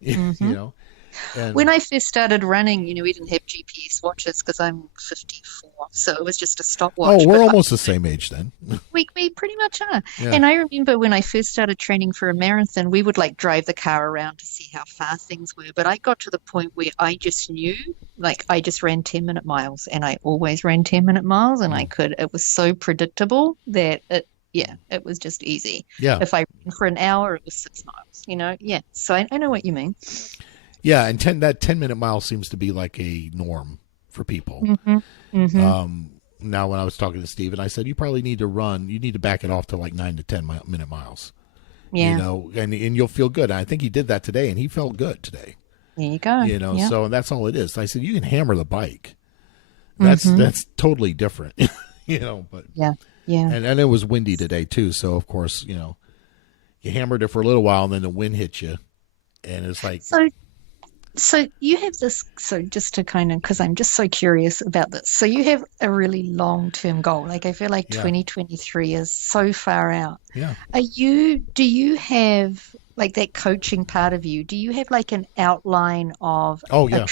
And When I first started running, we didn't have GPS watches because I'm 54, so it was just a stopwatch. we're But almost the same age then. we pretty much are. Yeah. And I remember when I first started training for a marathon, we would like drive the car around to see how far things were. But I got to the point where I just knew, like I just ran 10-minute miles, and I always ran 10-minute miles, and it was so predictable that it was just easy. Yeah. If I ran for an hour, it was 6 miles, Yeah. So I know what you mean. Yeah, and that 10-minute mile seems to be like a norm for people. Now, when I was talking to Steven, I said, you probably need to back it off to like 9 to 10-minute miles. Yeah. And you'll feel good. And I think he did that today, and he felt good today. There you go. Yeah. So that's all it is. I said, you can hammer the bike. That's totally different, but Yeah. Yeah. and it was windy today too. So of course, you hammered it for a little while, and then the wind hit you, and it's like, So you have this, so just to kind of, because I'm just so curious about this. So you have a really long-term goal. Like I feel like 2023 is so far out. Yeah. Do you have like that coaching part of you? Do you have like an outline of Oh, yeah.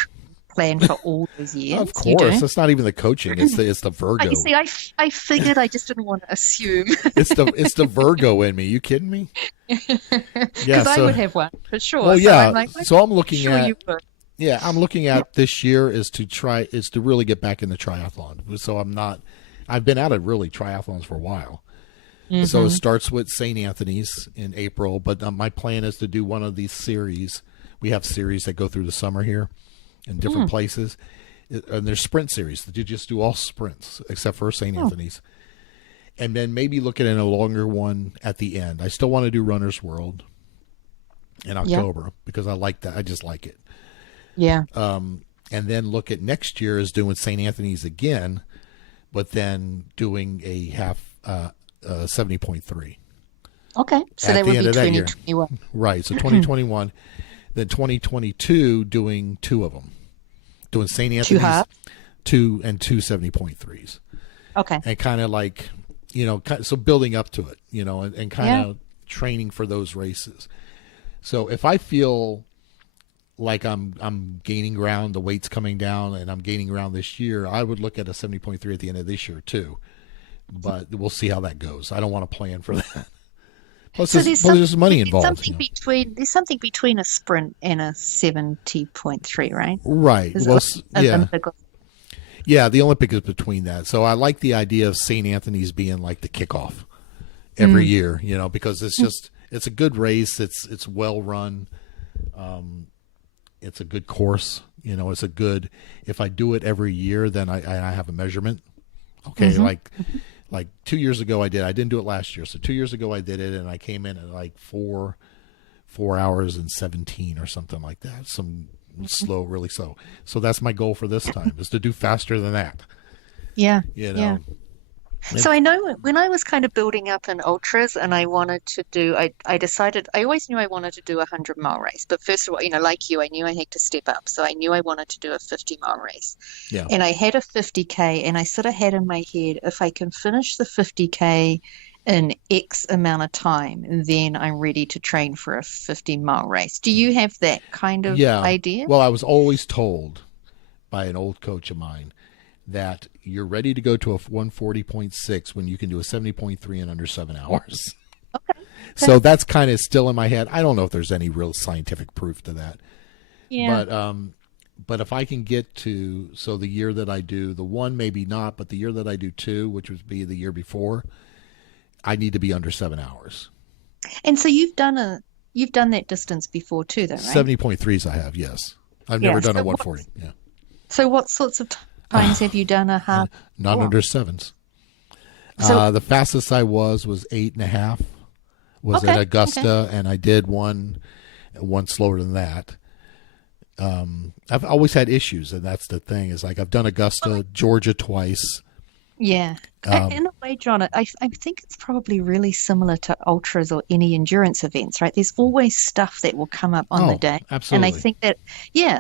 plan for all those years? Of course, it's not even the coaching; it's the Virgo. You see, I figured, I just didn't want to assume. It's the Virgo in me. You kidding me? Because I would have one for sure. Well, yeah. I'm So I'm looking sure at. You would. Yeah, I'm looking at this year is to really get back in the triathlon. So I've been out of really triathlons for a while. So it starts with St. Anthony's in April, but my plan is to do one of these series. We have series that go through the summer here in different places. And there's sprint series that you just do all sprints except for St. Anthony's. And then maybe look at a longer one at the end. I still want to do Runner's World in October because I like that. I just like it. Yeah. And then look at next year as doing St. Anthony's again, but then doing a half 70.3. Okay. So that would be 2021. Right. So 2021, then 2022 doing two of them. Doing St. Anthony's, two 70.3s. Okay. And kind of like, so building up to it, and kind of training for those races. So if I feel like I'm gaining ground, the weight's coming down, and I'm gaining ground this year, I would look at a 70.3 at the end of this year too. But we'll see how that goes. I don't want to plan for that. Plus, so there's money involved. There's something between a sprint and a 70.3, right? Right. Well, Olympic. Yeah, the Olympic is between that. So I like the idea of St. Anthony's being like the kickoff every year, because it's a good race. It's well run. It's a good course. It's a good, if I do it every year, then I have a measurement. Okay. Like 2 years ago I didn't do it last year. So 2 years ago I did it and I came in at like 4 hours and 17 or something like that. Some slow, really slow. So that's my goal for this time is to do faster than that. Yeah. Yeah. So I know when I was kind of building up in ultras and I wanted to do, I decided, I always knew I wanted to do a 100-mile race. But first of all, like you, I knew I had to step up. So I knew I wanted to do a 50-mile race. Yeah. And I had a 50K and I sort of had in my head, if I can finish the 50K in X amount of time, then I'm ready to train for a 50-mile race. Do you have that kind of idea? Well, I was always told by an old coach of mine that you're ready to go to a 140.6 when you can do a 70.3 in under 7 hours. Okay. So that's kind of still in my head. I don't know if there's any real scientific proof to that. Yeah. But if I can get to, so the year that I do the one, maybe not, but the year that I do two, which would be the year before, I need to be under 7 hours. And so you've done that distance before too, though, right? 70.3s I have, yes. I've never done a 140. Yeah. So what sorts of times have you done a half? Not under sevens. So, the fastest I was 8.5. Was at Augusta, and I did one slower than that. I've always had issues, and that's the thing. Is like I've done Augusta, Georgia twice. Yeah. In a way, John, I think it's probably really similar to ultras or any endurance events, right? There's always stuff that will come up on the day. Absolutely. And I think that,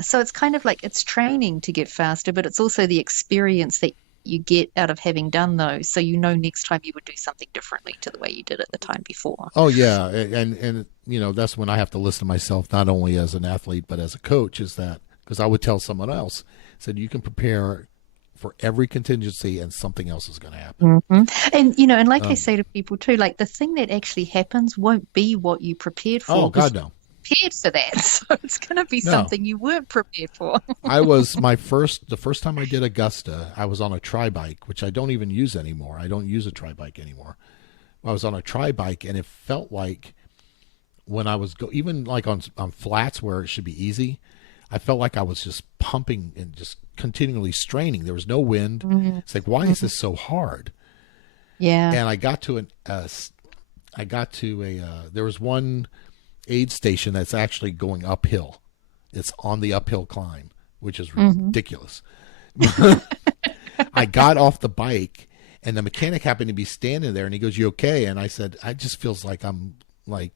so it's kind of like it's training to get faster, but it's also the experience that you get out of having done those. So next time you would do something differently to the way you did it the time before. Oh, yeah. And that's when I have to listen to myself, not only as an athlete, but as a coach, is that because I would tell someone else, said, you can prepare for every contingency and something else is going to happen. And and like I say to people too, like the thing that actually happens won't be what you prepared for. Oh God, no. Prepared for that, so it's going to be something you weren't prepared for. I was the first time I did Augusta, I was on a tri-bike, which I don't even use anymore. I don't use a tri-bike anymore. I was on a tri-bike and it felt like when I was even like on flats where it should be easy, I felt like I was just pumping and just continually straining. There was no wind. It's like, why is this so hard? Yeah. And I got to there was one aid station that's actually going uphill. It's on the uphill climb, which is ridiculous. I got off the bike and the mechanic happened to be standing there and he goes, "You okay?" And I said, "I just feels like I'm like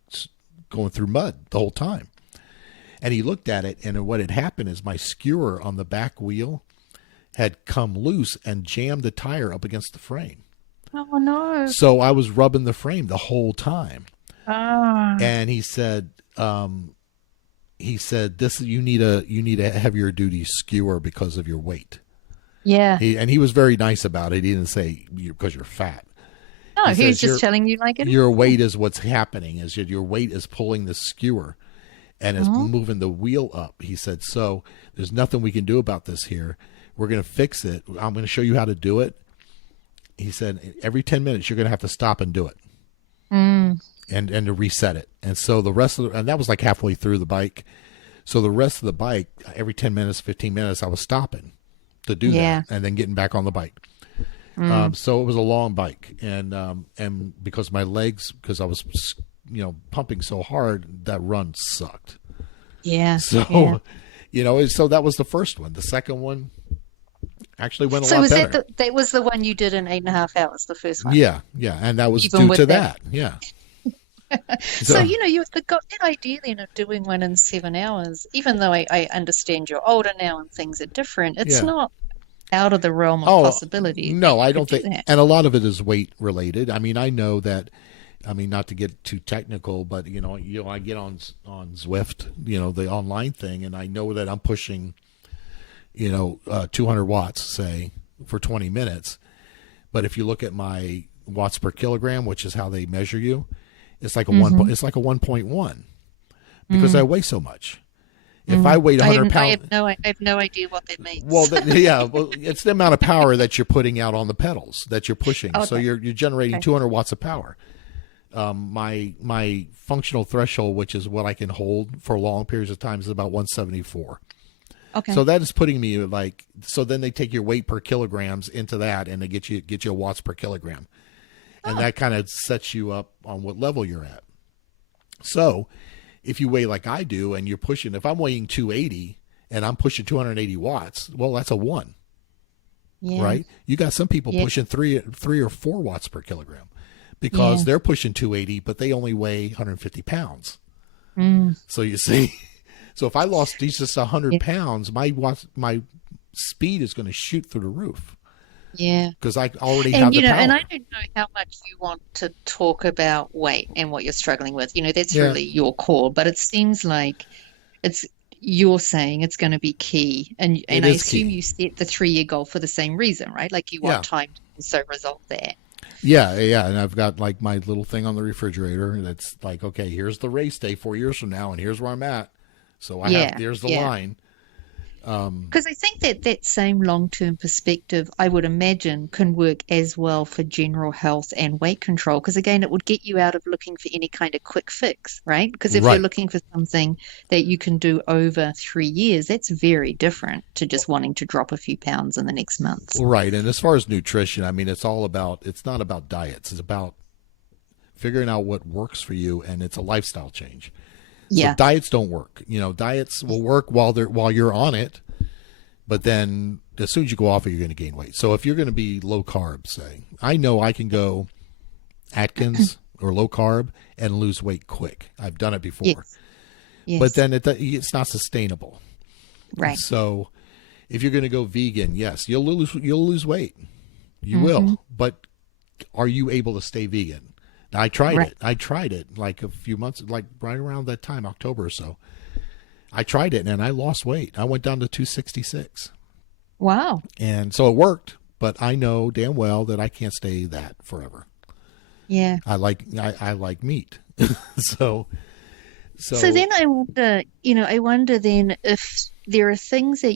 going through mud the whole time." And he looked at it, and what had happened is my skewer on the back wheel had come loose and jammed the tire up against the frame. Oh, no. So I was rubbing the frame the whole time. Ah. And he said, "This you need a heavier duty skewer because of your weight." Yeah. And he was very nice about it. He didn't say because you're fat. No, he was just telling you like it. Your weight is what's happening. Is your weight is pulling the skewer. And is moving the wheel up. He said, "So there's nothing we can do about this here. We're going to fix it. I'm going to show you how to do it." He said, "Every 10 minutes, you're going to have to stop and do it." Mm. and to reset it. And so the rest of and that was like halfway through the bike. So the rest of the bike, every 10 minutes, 15 minutes, I was stopping to do Yeah. that and then getting back on the bike. Mm. So it was a long bike, and because my legs, because I was, pumping so hard, that run sucked. Yeah. So, Yeah. so that was the first one. The second one actually went a So lot was better. that was the one you did in 8.5 hours, the first one? Yeah, yeah, and that was Even due with to that. that. Yeah. So, So, you've got that idea then of doing one in 7 hours, even though I understand you're older now and things are different, it's yeah. not out of the realm of Oh, possibility that no, you I could don't do think, that. and a lot of it is weight related. I mean, I know that. I mean, not to get too technical, but I get on Zwift, the online thing, and I know that I'm pushing, 200 watts, say, for 20 minutes. But if you look at my watts per kilogram, which is how they measure you, it's like a Hmm. it's like a 1.1 because I Mm. weigh so much. If I Mm. weighed I 100 have, I pounds, have no, I have no idea what that well, means. yeah, well, it's the amount of power that you're putting out on the pedals that you're pushing. So Okay. you're generating Okay. 200 watts of power. My functional threshold, which is what I can hold for long periods of time, is about 174. Okay. So that is putting me like. So then they take your weight per kilograms into that, and they get you watts per kilogram, and Oh. that kind of sets you up on what level you're at. So if you weigh like I do, and you're pushing, if I'm weighing 280 and I'm pushing 280 watts, well, that's a one, Yeah. right? You got some people Yeah. pushing three or 4 watts per kilogram because Yeah. they're pushing 280, but they only weigh 150 pounds. Mm. So you see, so if I lost just Yeah. 100 pounds, my speed is going to shoot through the roof Yeah. because I already And have the and I power. don't know how much you want to talk about weight and what you're struggling with. That's Yeah, really your core, but it seems like it's you're saying it's going to be key. And it I is assume key. you set the 3-year goal for the same reason, right? Like you want Yeah, time to also resolve that. yeah, yeah. And I've got like my little thing on the refrigerator that's like, okay, here's the race day 4 years from now, and here's where I'm at. So Yeah. here's the Yeah. line. Because I think that that same long-term perspective, I would imagine, can work as well for general health and weight control. Because again, it would get you out of looking for any kind of quick fix, right? Because if you're Right, looking for something that you can do over 3 years, that's very different to just wanting to drop a few pounds in the next month. right. And as far as nutrition, I mean, it's not about diets. It's about figuring out what works for you, and it's a lifestyle change. So Yeah. diets don't work. Diets will work while you're on it, but then as soon as you go off it, you're going to gain weight. So if you're going to be low carb, say, I know I can go Atkins or low carb and lose weight quick. I've done it before, Yes. but Yes. then it's not sustainable. Right. So if you're going to go vegan, yes, you'll lose weight. You Hmm. will, but are you able to stay vegan? Now, I tried Right. it. I tried it like a few months, like right around that time, October or so. I tried it and I lost weight. I went down to 266. Wow. And so it worked, but I know damn well that I can't stay that forever. Yeah. I like meat. so So so then I wonder then if there are things that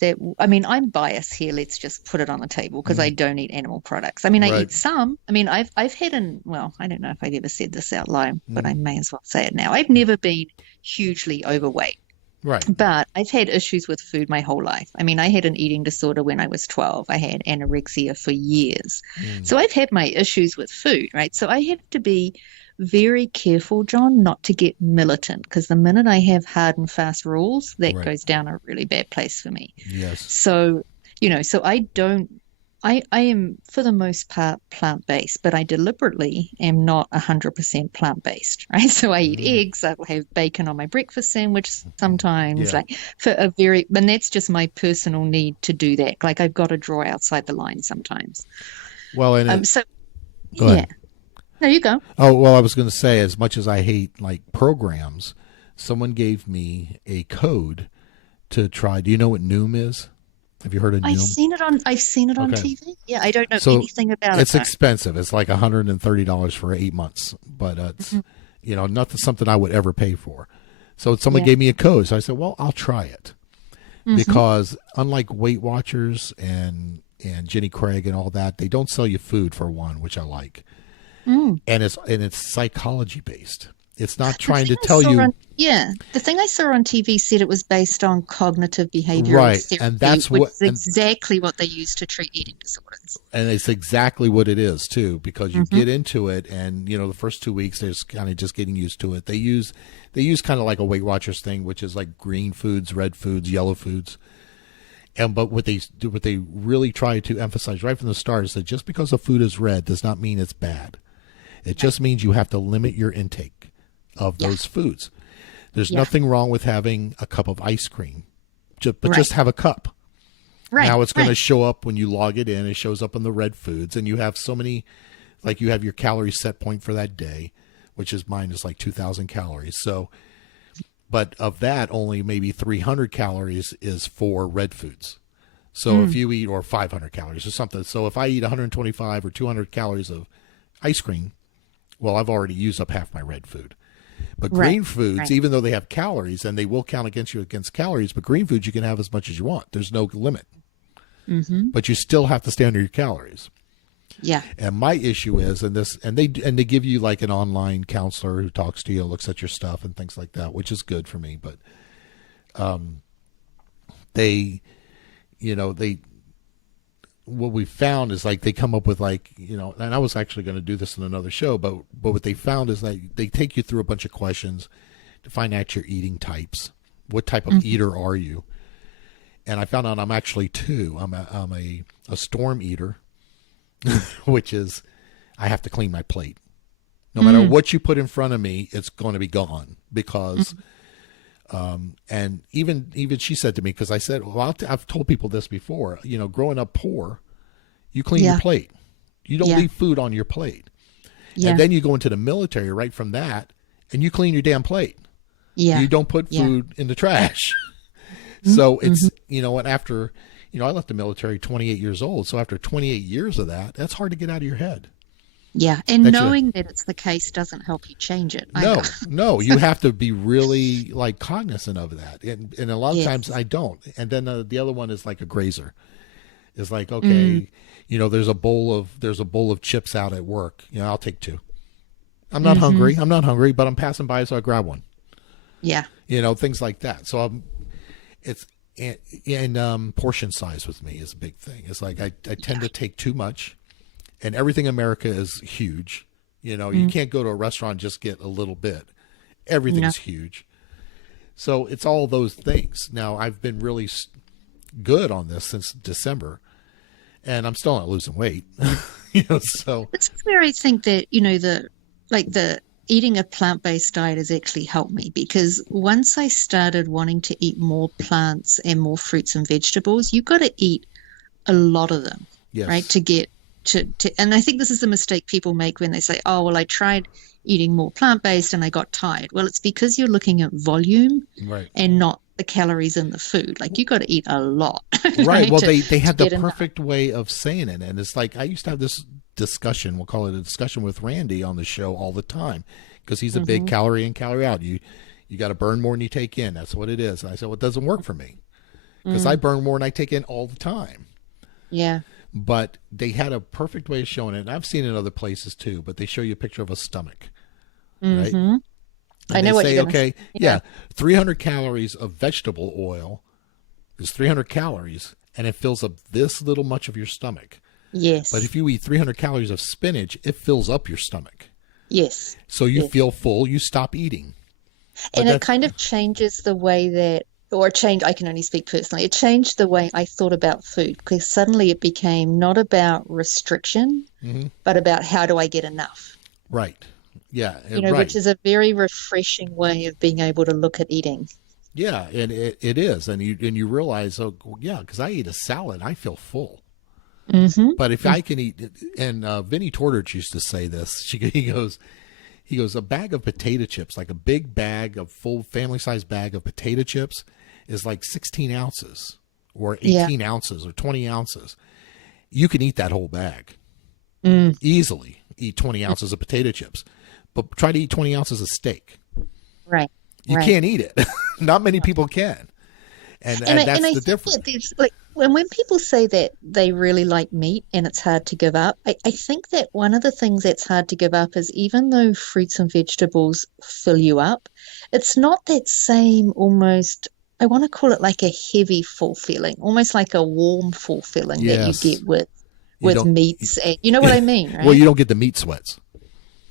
that, I mean, I'm biased here, let's just put it on the table because I mm, don't eat animal products. I mean, I right. eat some. I mean, I've had well, I don't know if I've ever said this out loud, but I Mm, may as well say it now. I've never been hugely overweight, right. but I've had issues with food my whole life. I mean, I had an eating disorder when I was 12. I had anorexia for years. Mm, So I've had my issues with food, right? So I have to be very careful, John, not to get militant because the minute I have hard and fast rules, that right. goes down a really bad place for me. Yes. So, so I don't, I am for the most part plant-based, but I deliberately am not 100% plant-based, right? So I eat Mm, eggs, I'll have bacon on my breakfast sandwich sometimes, yeah. like and that's just my personal need to do that. Like I've got to draw outside the line sometimes. Well, So go yeah, ahead. there you go. Oh, well, I was going to say, as much as I hate like programs, someone gave me a code to try. Do you know what Noom is? Have you heard of Noom? I've seen it on Okay. TV. Yeah, I don't know So anything about it it's though. expensive. It's like $130 for 8 months, but it's, Mhm. nothing something I would ever pay for. So someone Yeah. gave me a code. So I said, well, I'll try it Hmm. because unlike Weight Watchers and Jenny Craig and all that, they don't sell you food for one, which I like. Mm. and it's psychology based. It's not The trying thing to I tell saw you on, yeah, the thing I saw on TV said it was based on cognitive behavioral right, and therapy, that's which what is exactly what they use to treat eating disorders. and it's exactly what it is too, because you Hmm. get into it, and the first 2 weeks there's kind of just getting used to it. They use kind of like a Weight Watchers thing, which is like green foods, red foods, yellow foods. And but what they do, what they really try to emphasize right from the start is that just because a food is red does not mean it's bad. It just means you have to limit your intake of Yeah. those foods. There's Yeah. nothing wrong with having a cup of ice cream, but Right. just have a cup. Right. Now it's going to Right. show up when you log it in. It shows up on the red foods, and you have so many, like you have your calorie set point for that day, which is mine is like 2,000 calories. So, but of that, only maybe 300 calories is for red foods. So if you eat, or 500 calories or something. So if I eat 125 or 200 calories of ice cream, well, I've already used up half my red food. But Right. green foods, Right. even though they have calories, and they will count against you against calories, but green foods you can have as much as you want. There's no limit. Hmm. But you still have to stay under your calories. Yeah. And my issue is, they give you like an online counselor who talks to you, looks at your stuff and things like that, which is good for me. But they, what we found is like they come up with like, and I was actually going to do this in another show, but what they found is like they take you through a bunch of questions to find out your eating types. What type of eater are you? And I found out I'm actually two. I'm a storm eater, which is I have to clean my plate. No matter what you put in front of me, it's going to be gone because, and even she said to me, because I said, well, I've told people this before, growing up poor, you clean Yeah. your plate. You don't Yeah. leave food on your plate. Yeah. And then you go into the military right from that and you clean your damn plate. Yeah. You don't put Yeah. food in the trash. So it's, and after, I left the military 28 years old. So after 28 years of that, that's hard to get out of your head. Yeah. And That's knowing that it's the case doesn't help you change it No, either. no, you have to be really like cognizant of that. And a lot of Yes. times I don't. And then the other one is like a grazer. It's like, okay, there's a bowl of chips out at work. I'll take two. I'm not hungry. I'm not hungry, but I'm passing by, so I grab one. Yeah. Things like that. So and portion size with me is a big thing. It's like I tend to take too much, and everything in America is huge. You can't go to a restaurant and just get a little bit. Everything's huge. So it's all those things. Now I've been really good on this since December, and I'm still not losing weight. So That's where I think that, the eating a plant-based diet has actually helped me, because once I started wanting to eat more plants and more fruits and vegetables, you've got to eat a lot of them, yes, right? To get to, and I think this is the mistake people make when they say, oh, well, I tried eating more plant-based and I got tired. Well, it's because you're looking at volume right. and not the calories in the food. Like you got to eat a lot. Right. Well, to- they had to the get enough. perfect way of saying it. And it's like I used to have this discussion, we'll call it a discussion with Randy on the show all the time, because he's a big calorie in, calorie out. You got to burn more than you take in. That's what it is. And I said, well, it doesn't work for me because I burn more than I take in all the time. Yeah. But they had a perfect way of showing it. And I've seen it in other places too, but they show you a picture of a stomach, right? And I know they what say, you're gonna okay, say. Yeah. 300 calories of vegetable oil is 300 calories, and it fills up this little much of your stomach. Yes. But if you eat 300 calories of spinach, it fills up your stomach. Yes. So you feel full, you stop eating. And it kind of changes the way that, I can only speak personally, it changed the way I thought about food, because suddenly it became not about restriction, but about how do I get enough? Right. Yeah. Right. Which is a very refreshing way of being able to look at eating. Yeah, and it is. And you realize, oh, yeah, because I eat a salad, I feel full. But if I can eat, and Vinnie Tortich used to say this, he goes, a bag of potato chips, like a big bag of full family-sized bag of potato chips is like 16 ounces or 18 ounces or 20 ounces. You can eat that whole bag easily, eat 20 ounces of potato chips, but try to eat 20 ounces of steak. Right. You can't eat it. Not many people can. And that's the difference. There's, like when people say that they really like meat and it's hard to give up, I think that one of the things that's hard to give up is even though fruits and vegetables fill you up, it's not that same almost, I want to call it like a heavy full feeling, almost like a warm full feeling that you Yes. get You with don't. meats. And you know what I mean, Well, right? you don't get the meat sweats.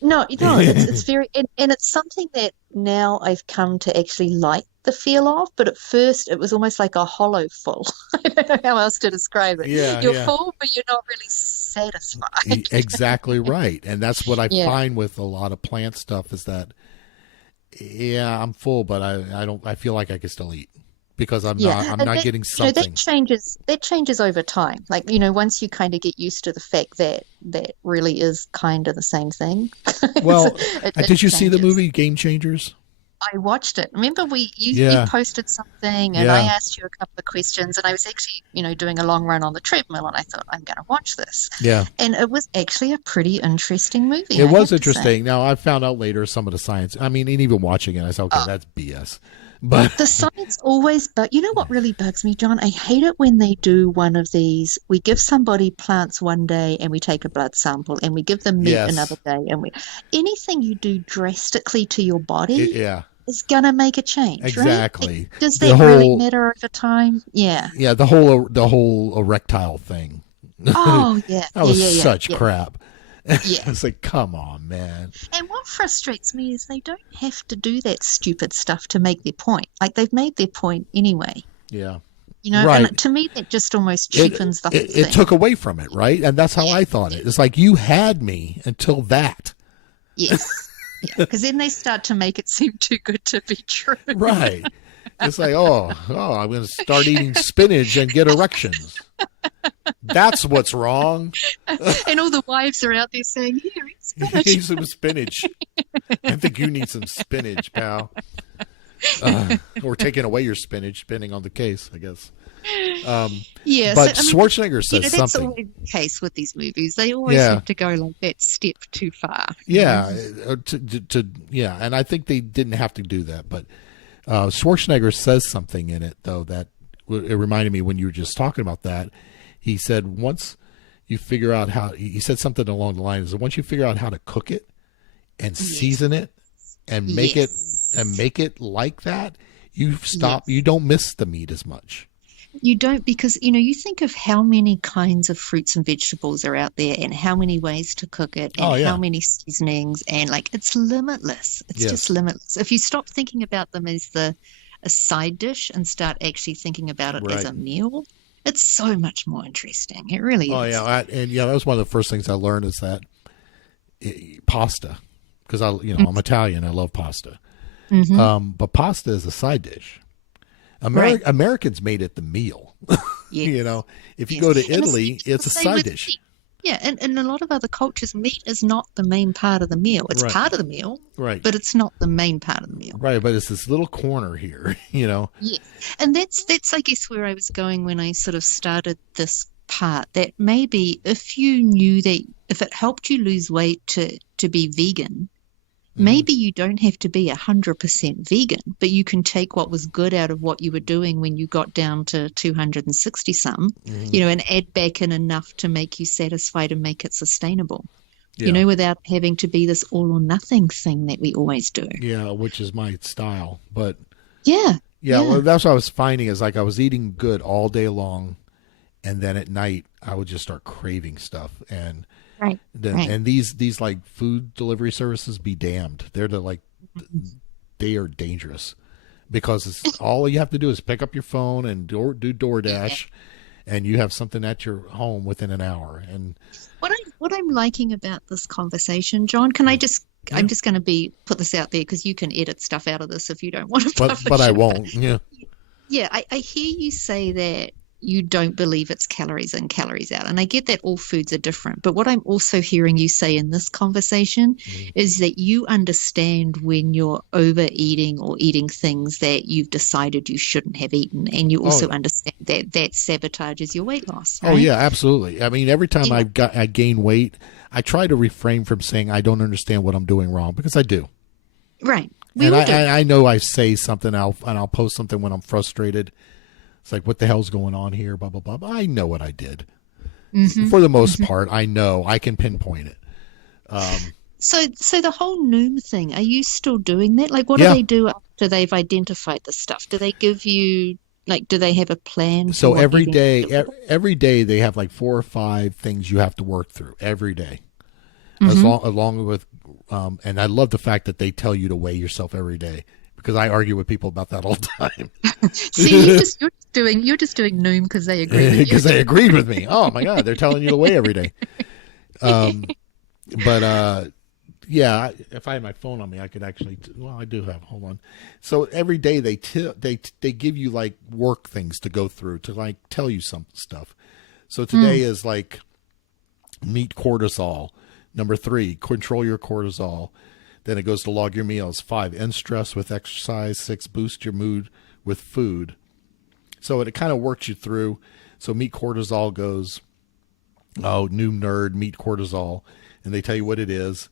No, no, it's very and it's something that now I've come to actually like the feel of, but at first it was almost like a hollow full. I don't know how else to describe it. Yeah, You're yeah. full, but you're not really satisfied. Exactly right. And that's what I Yeah, find with a lot of plant stuff is that, yeah, I'm full, but I don't, I feel like I can still eat because yeah, I'm and not that getting that something. changes over time. Like, once you kind of get used to the fact that that really is kind of the same thing, Well, it did you see the changes. movie Game Changers? I watched it. Remember you Yeah, posted something and I yeah. asked you a couple of questions and I was actually, doing a long run on the treadmill and I thought I'm going to watch this. Yeah. And it was actually a pretty interesting movie, It I was have to say. interesting. Now, I found out later some of the science. I mean, and even watching it, I said, okay, Oh, that's BS. But the science always, but you know what really bugs me, John? I hate it when they do one of these. We give somebody plants one day and we take a blood sample and we give them meat another yes, day and anything you do drastically to your body yeah, is gonna make a change, right? exactly. Does The that really whole, matter over time? Yeah. yeah, the whole erectile thing. That Oh, yeah, yeah, was yeah, yeah, such yeah, crap. yeah. It's like, come on, man. And what frustrates me is they don't have to do that stupid stuff to make their point. Like they've made their point anyway, Yeah, and right. to me that just almost It, cheapens the whole it thing. took away from it, right? And that's how Yeah, I thought yeah, it. It's like you had me until that, yes. Yeah, because then they start to make it seem too good to be true. right? It's like, I'm going to start eating spinach and get erections. That's what's wrong. And all the wives are out there saying, here, eat spinach. Eat some spinach. I think you need some spinach, pal. Or taking away your spinach, depending on the case, I guess. Yeah, so But I mean, Schwarzenegger says that's something. always the case with these movies. They always Yeah, have to go like that step too far. yeah, yeah, and I think they didn't have to do that, but Schwarzenegger says something in it though that it reminded me when you were just talking about that. He said once you figure out how he said something along the lines of once you figure out how to cook it and Yes, season it and yes, make it like that, you yes. don't miss the meat as much. You don't because you think of how many kinds of fruits and vegetables are out there and how many ways to cook it and Oh how yeah. many seasonings and like it's limitless. It's just Yes. limitless. If you stop thinking about them as the a side dish and start actually thinking about it as Right. a meal, it's so much more interesting. It really Oh yeah, is. and yeah, that was one of the first things I learned is that pasta, because I'm Italian, I love pasta. Mm-hmm. But pasta is a side dish. Right. Americans made it the meal. you Yes. know, if you Yes. go to And it's Italy, the it's a same side with dish. meat. Yeah, and in a lot of other cultures, meat is not the main part of the meal. It's Right, part of the meal, right, but it's not the main part of the meal. right. But it's this little corner here. You know. Yes. And that's I guess where I was going when I sort of started this part, that maybe if you knew that if it helped you lose weight to be vegan, Hmm. maybe you don't have to be 100% vegan, but you can take what was good out of what you were doing when you got down to 260 some, Hmm. and add back in enough to make you satisfied and make it sustainable, Yeah, without having to be this all or nothing thing that we always do. yeah, which is my style. But Yeah. yeah, Yeah. well, that's what I was finding is like I was eating good all day long, and then at night I would just start craving stuff, and Right. then Right. and these like food delivery services be damned. They are dangerous because it's all you have to do is pick up your phone and do Yeah. DoorDash, and you have something at your home within an hour. And What I'm liking about this conversation, John, can I just yeah, I'm just going to be put this out there because you can edit stuff out of this if you don't want to but publish I it. But won't. Yeah, yeah, I hear you say that you don't believe it's calories in, calories out. And I get that all foods are different. But what I'm also hearing you say in this conversation mhm. is that you understand when you're overeating or eating things that you've decided you shouldn't have eaten. And you Oh, also understand that that sabotages your weight loss, oh right? yeah, absolutely. I mean, every time Yeah, I gain weight, I try to refrain from saying I don't understand what I'm doing wrong because I do. right. We And all do. I know I say something, I'll post something when I'm frustrated. It's like, what the hell's going on here? Blah, blah, blah. But I know what I did. Mm-hmm. For the most part, I know. I can pinpoint it. So the whole Noom thing, are you still doing that? Like, what do Yeah. they do after they've identified the stuff? Do they give you, like, do they have a plan So for what every you day, need to do? every day they have like 4 or 5 things you have to work through every day. Mm-hmm. Along with, and I love the fact that they tell you to weigh yourself every day, because I argue with people about that all the time. See, you're just doing Noom because they agree with you. Because they agreed with me. Oh my God, they're telling you to weigh every day. But yeah, if I had my phone on me, I could actually. Well, I do have. Hold on. So every day they give you like work things to go through to like tell you some stuff. So today is like meet cortisol. Number 3, control your cortisol. Then it goes to log your meals. 5, end stress with exercise. 6, boost your mood with food. So it kind of works you through. So meet cortisol goes, new nerd, meet cortisol. And they tell you what it is.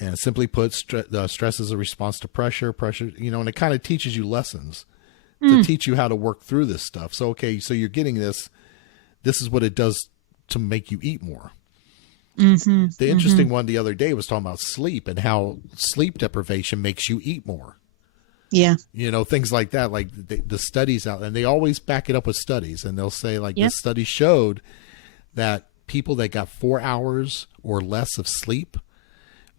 And simply put, stress is a response to pressure, and it kind of teaches you lessons to teach you how to work through this stuff. So, okay, so you're getting this. This is what it does to make you eat more. Mm-hmm. The interesting one the other day was talking about sleep and how sleep deprivation makes you eat more. Yeah. Things like that, like the studies out, and they always back it up with studies, and they'll say like this study showed that people that got 4 hours or less of sleep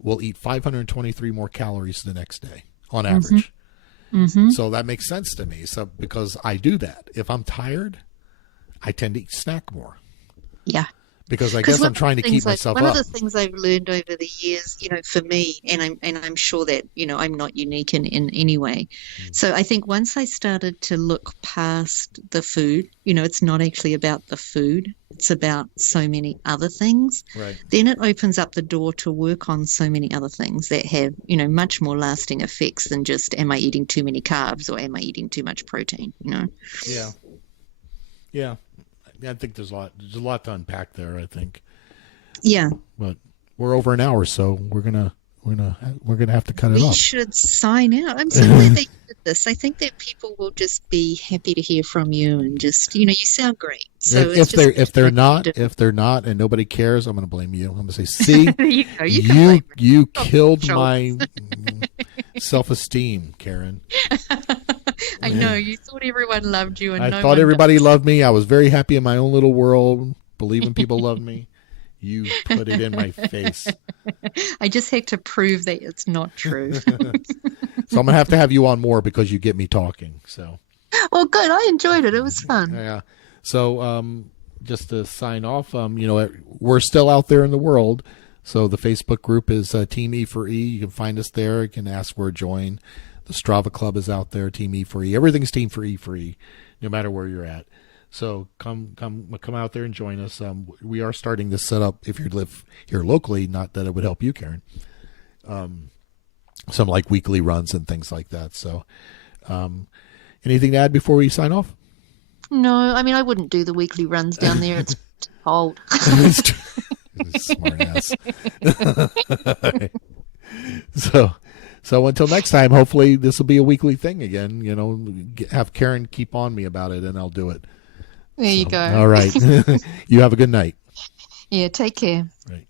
will eat 523 more calories the next day on average. Mm-hmm. So that makes sense to me. So because I do that, if I'm tired, I tend to snack more. Yeah. Because I guess I'm trying to keep myself up. One of the things I've learned over the years, for me, and I'm sure that, I'm not unique in any way. So I think once I started to look past the food, it's not actually about the food. It's about so many other things. Right. Then it opens up the door to work on so many other things that have, much more lasting effects than just, am I eating too many carbs or am I eating too much protein, Yeah. Yeah. I think there's a lot to unpack there, I think. Yeah. But we're over an hour, so we're gonna have to cut it off. We should sign out. I'm so glad that you did this. I think that people will just be happy to hear from you, and just you sound great. So if they're not and nobody cares, I'm gonna blame you. I'm gonna say, see, you killed my self-esteem, Karen. I know you thought everyone loved you, and I thought everybody loved me. I was very happy in my own little world, believing people loved me. You put it in my face. I just had to prove that it's not true. So I'm gonna have to have you on more because you get me talking. So. Well, good. I enjoyed it. It was fun. Yeah. So just to sign off, we're still out there in the world. So the Facebook group is teamE4E. You can find us there. You can ask for a join. The Strava Club is out there, teamE4E. Everything's teamE4E, no matter where you're at. So come out there and join us. We are starting to set up, if you live here locally, not that it would help you, Karen, some like weekly runs and things like that. So anything to add before we sign off? No, I mean, I wouldn't do the weekly runs down there. It's cold. Smart ass. So until next time, hopefully this will be a weekly thing again. Have Karen keep on me about it, and I'll do it. There you go. All right. You have a good night. Yeah, take care. Right.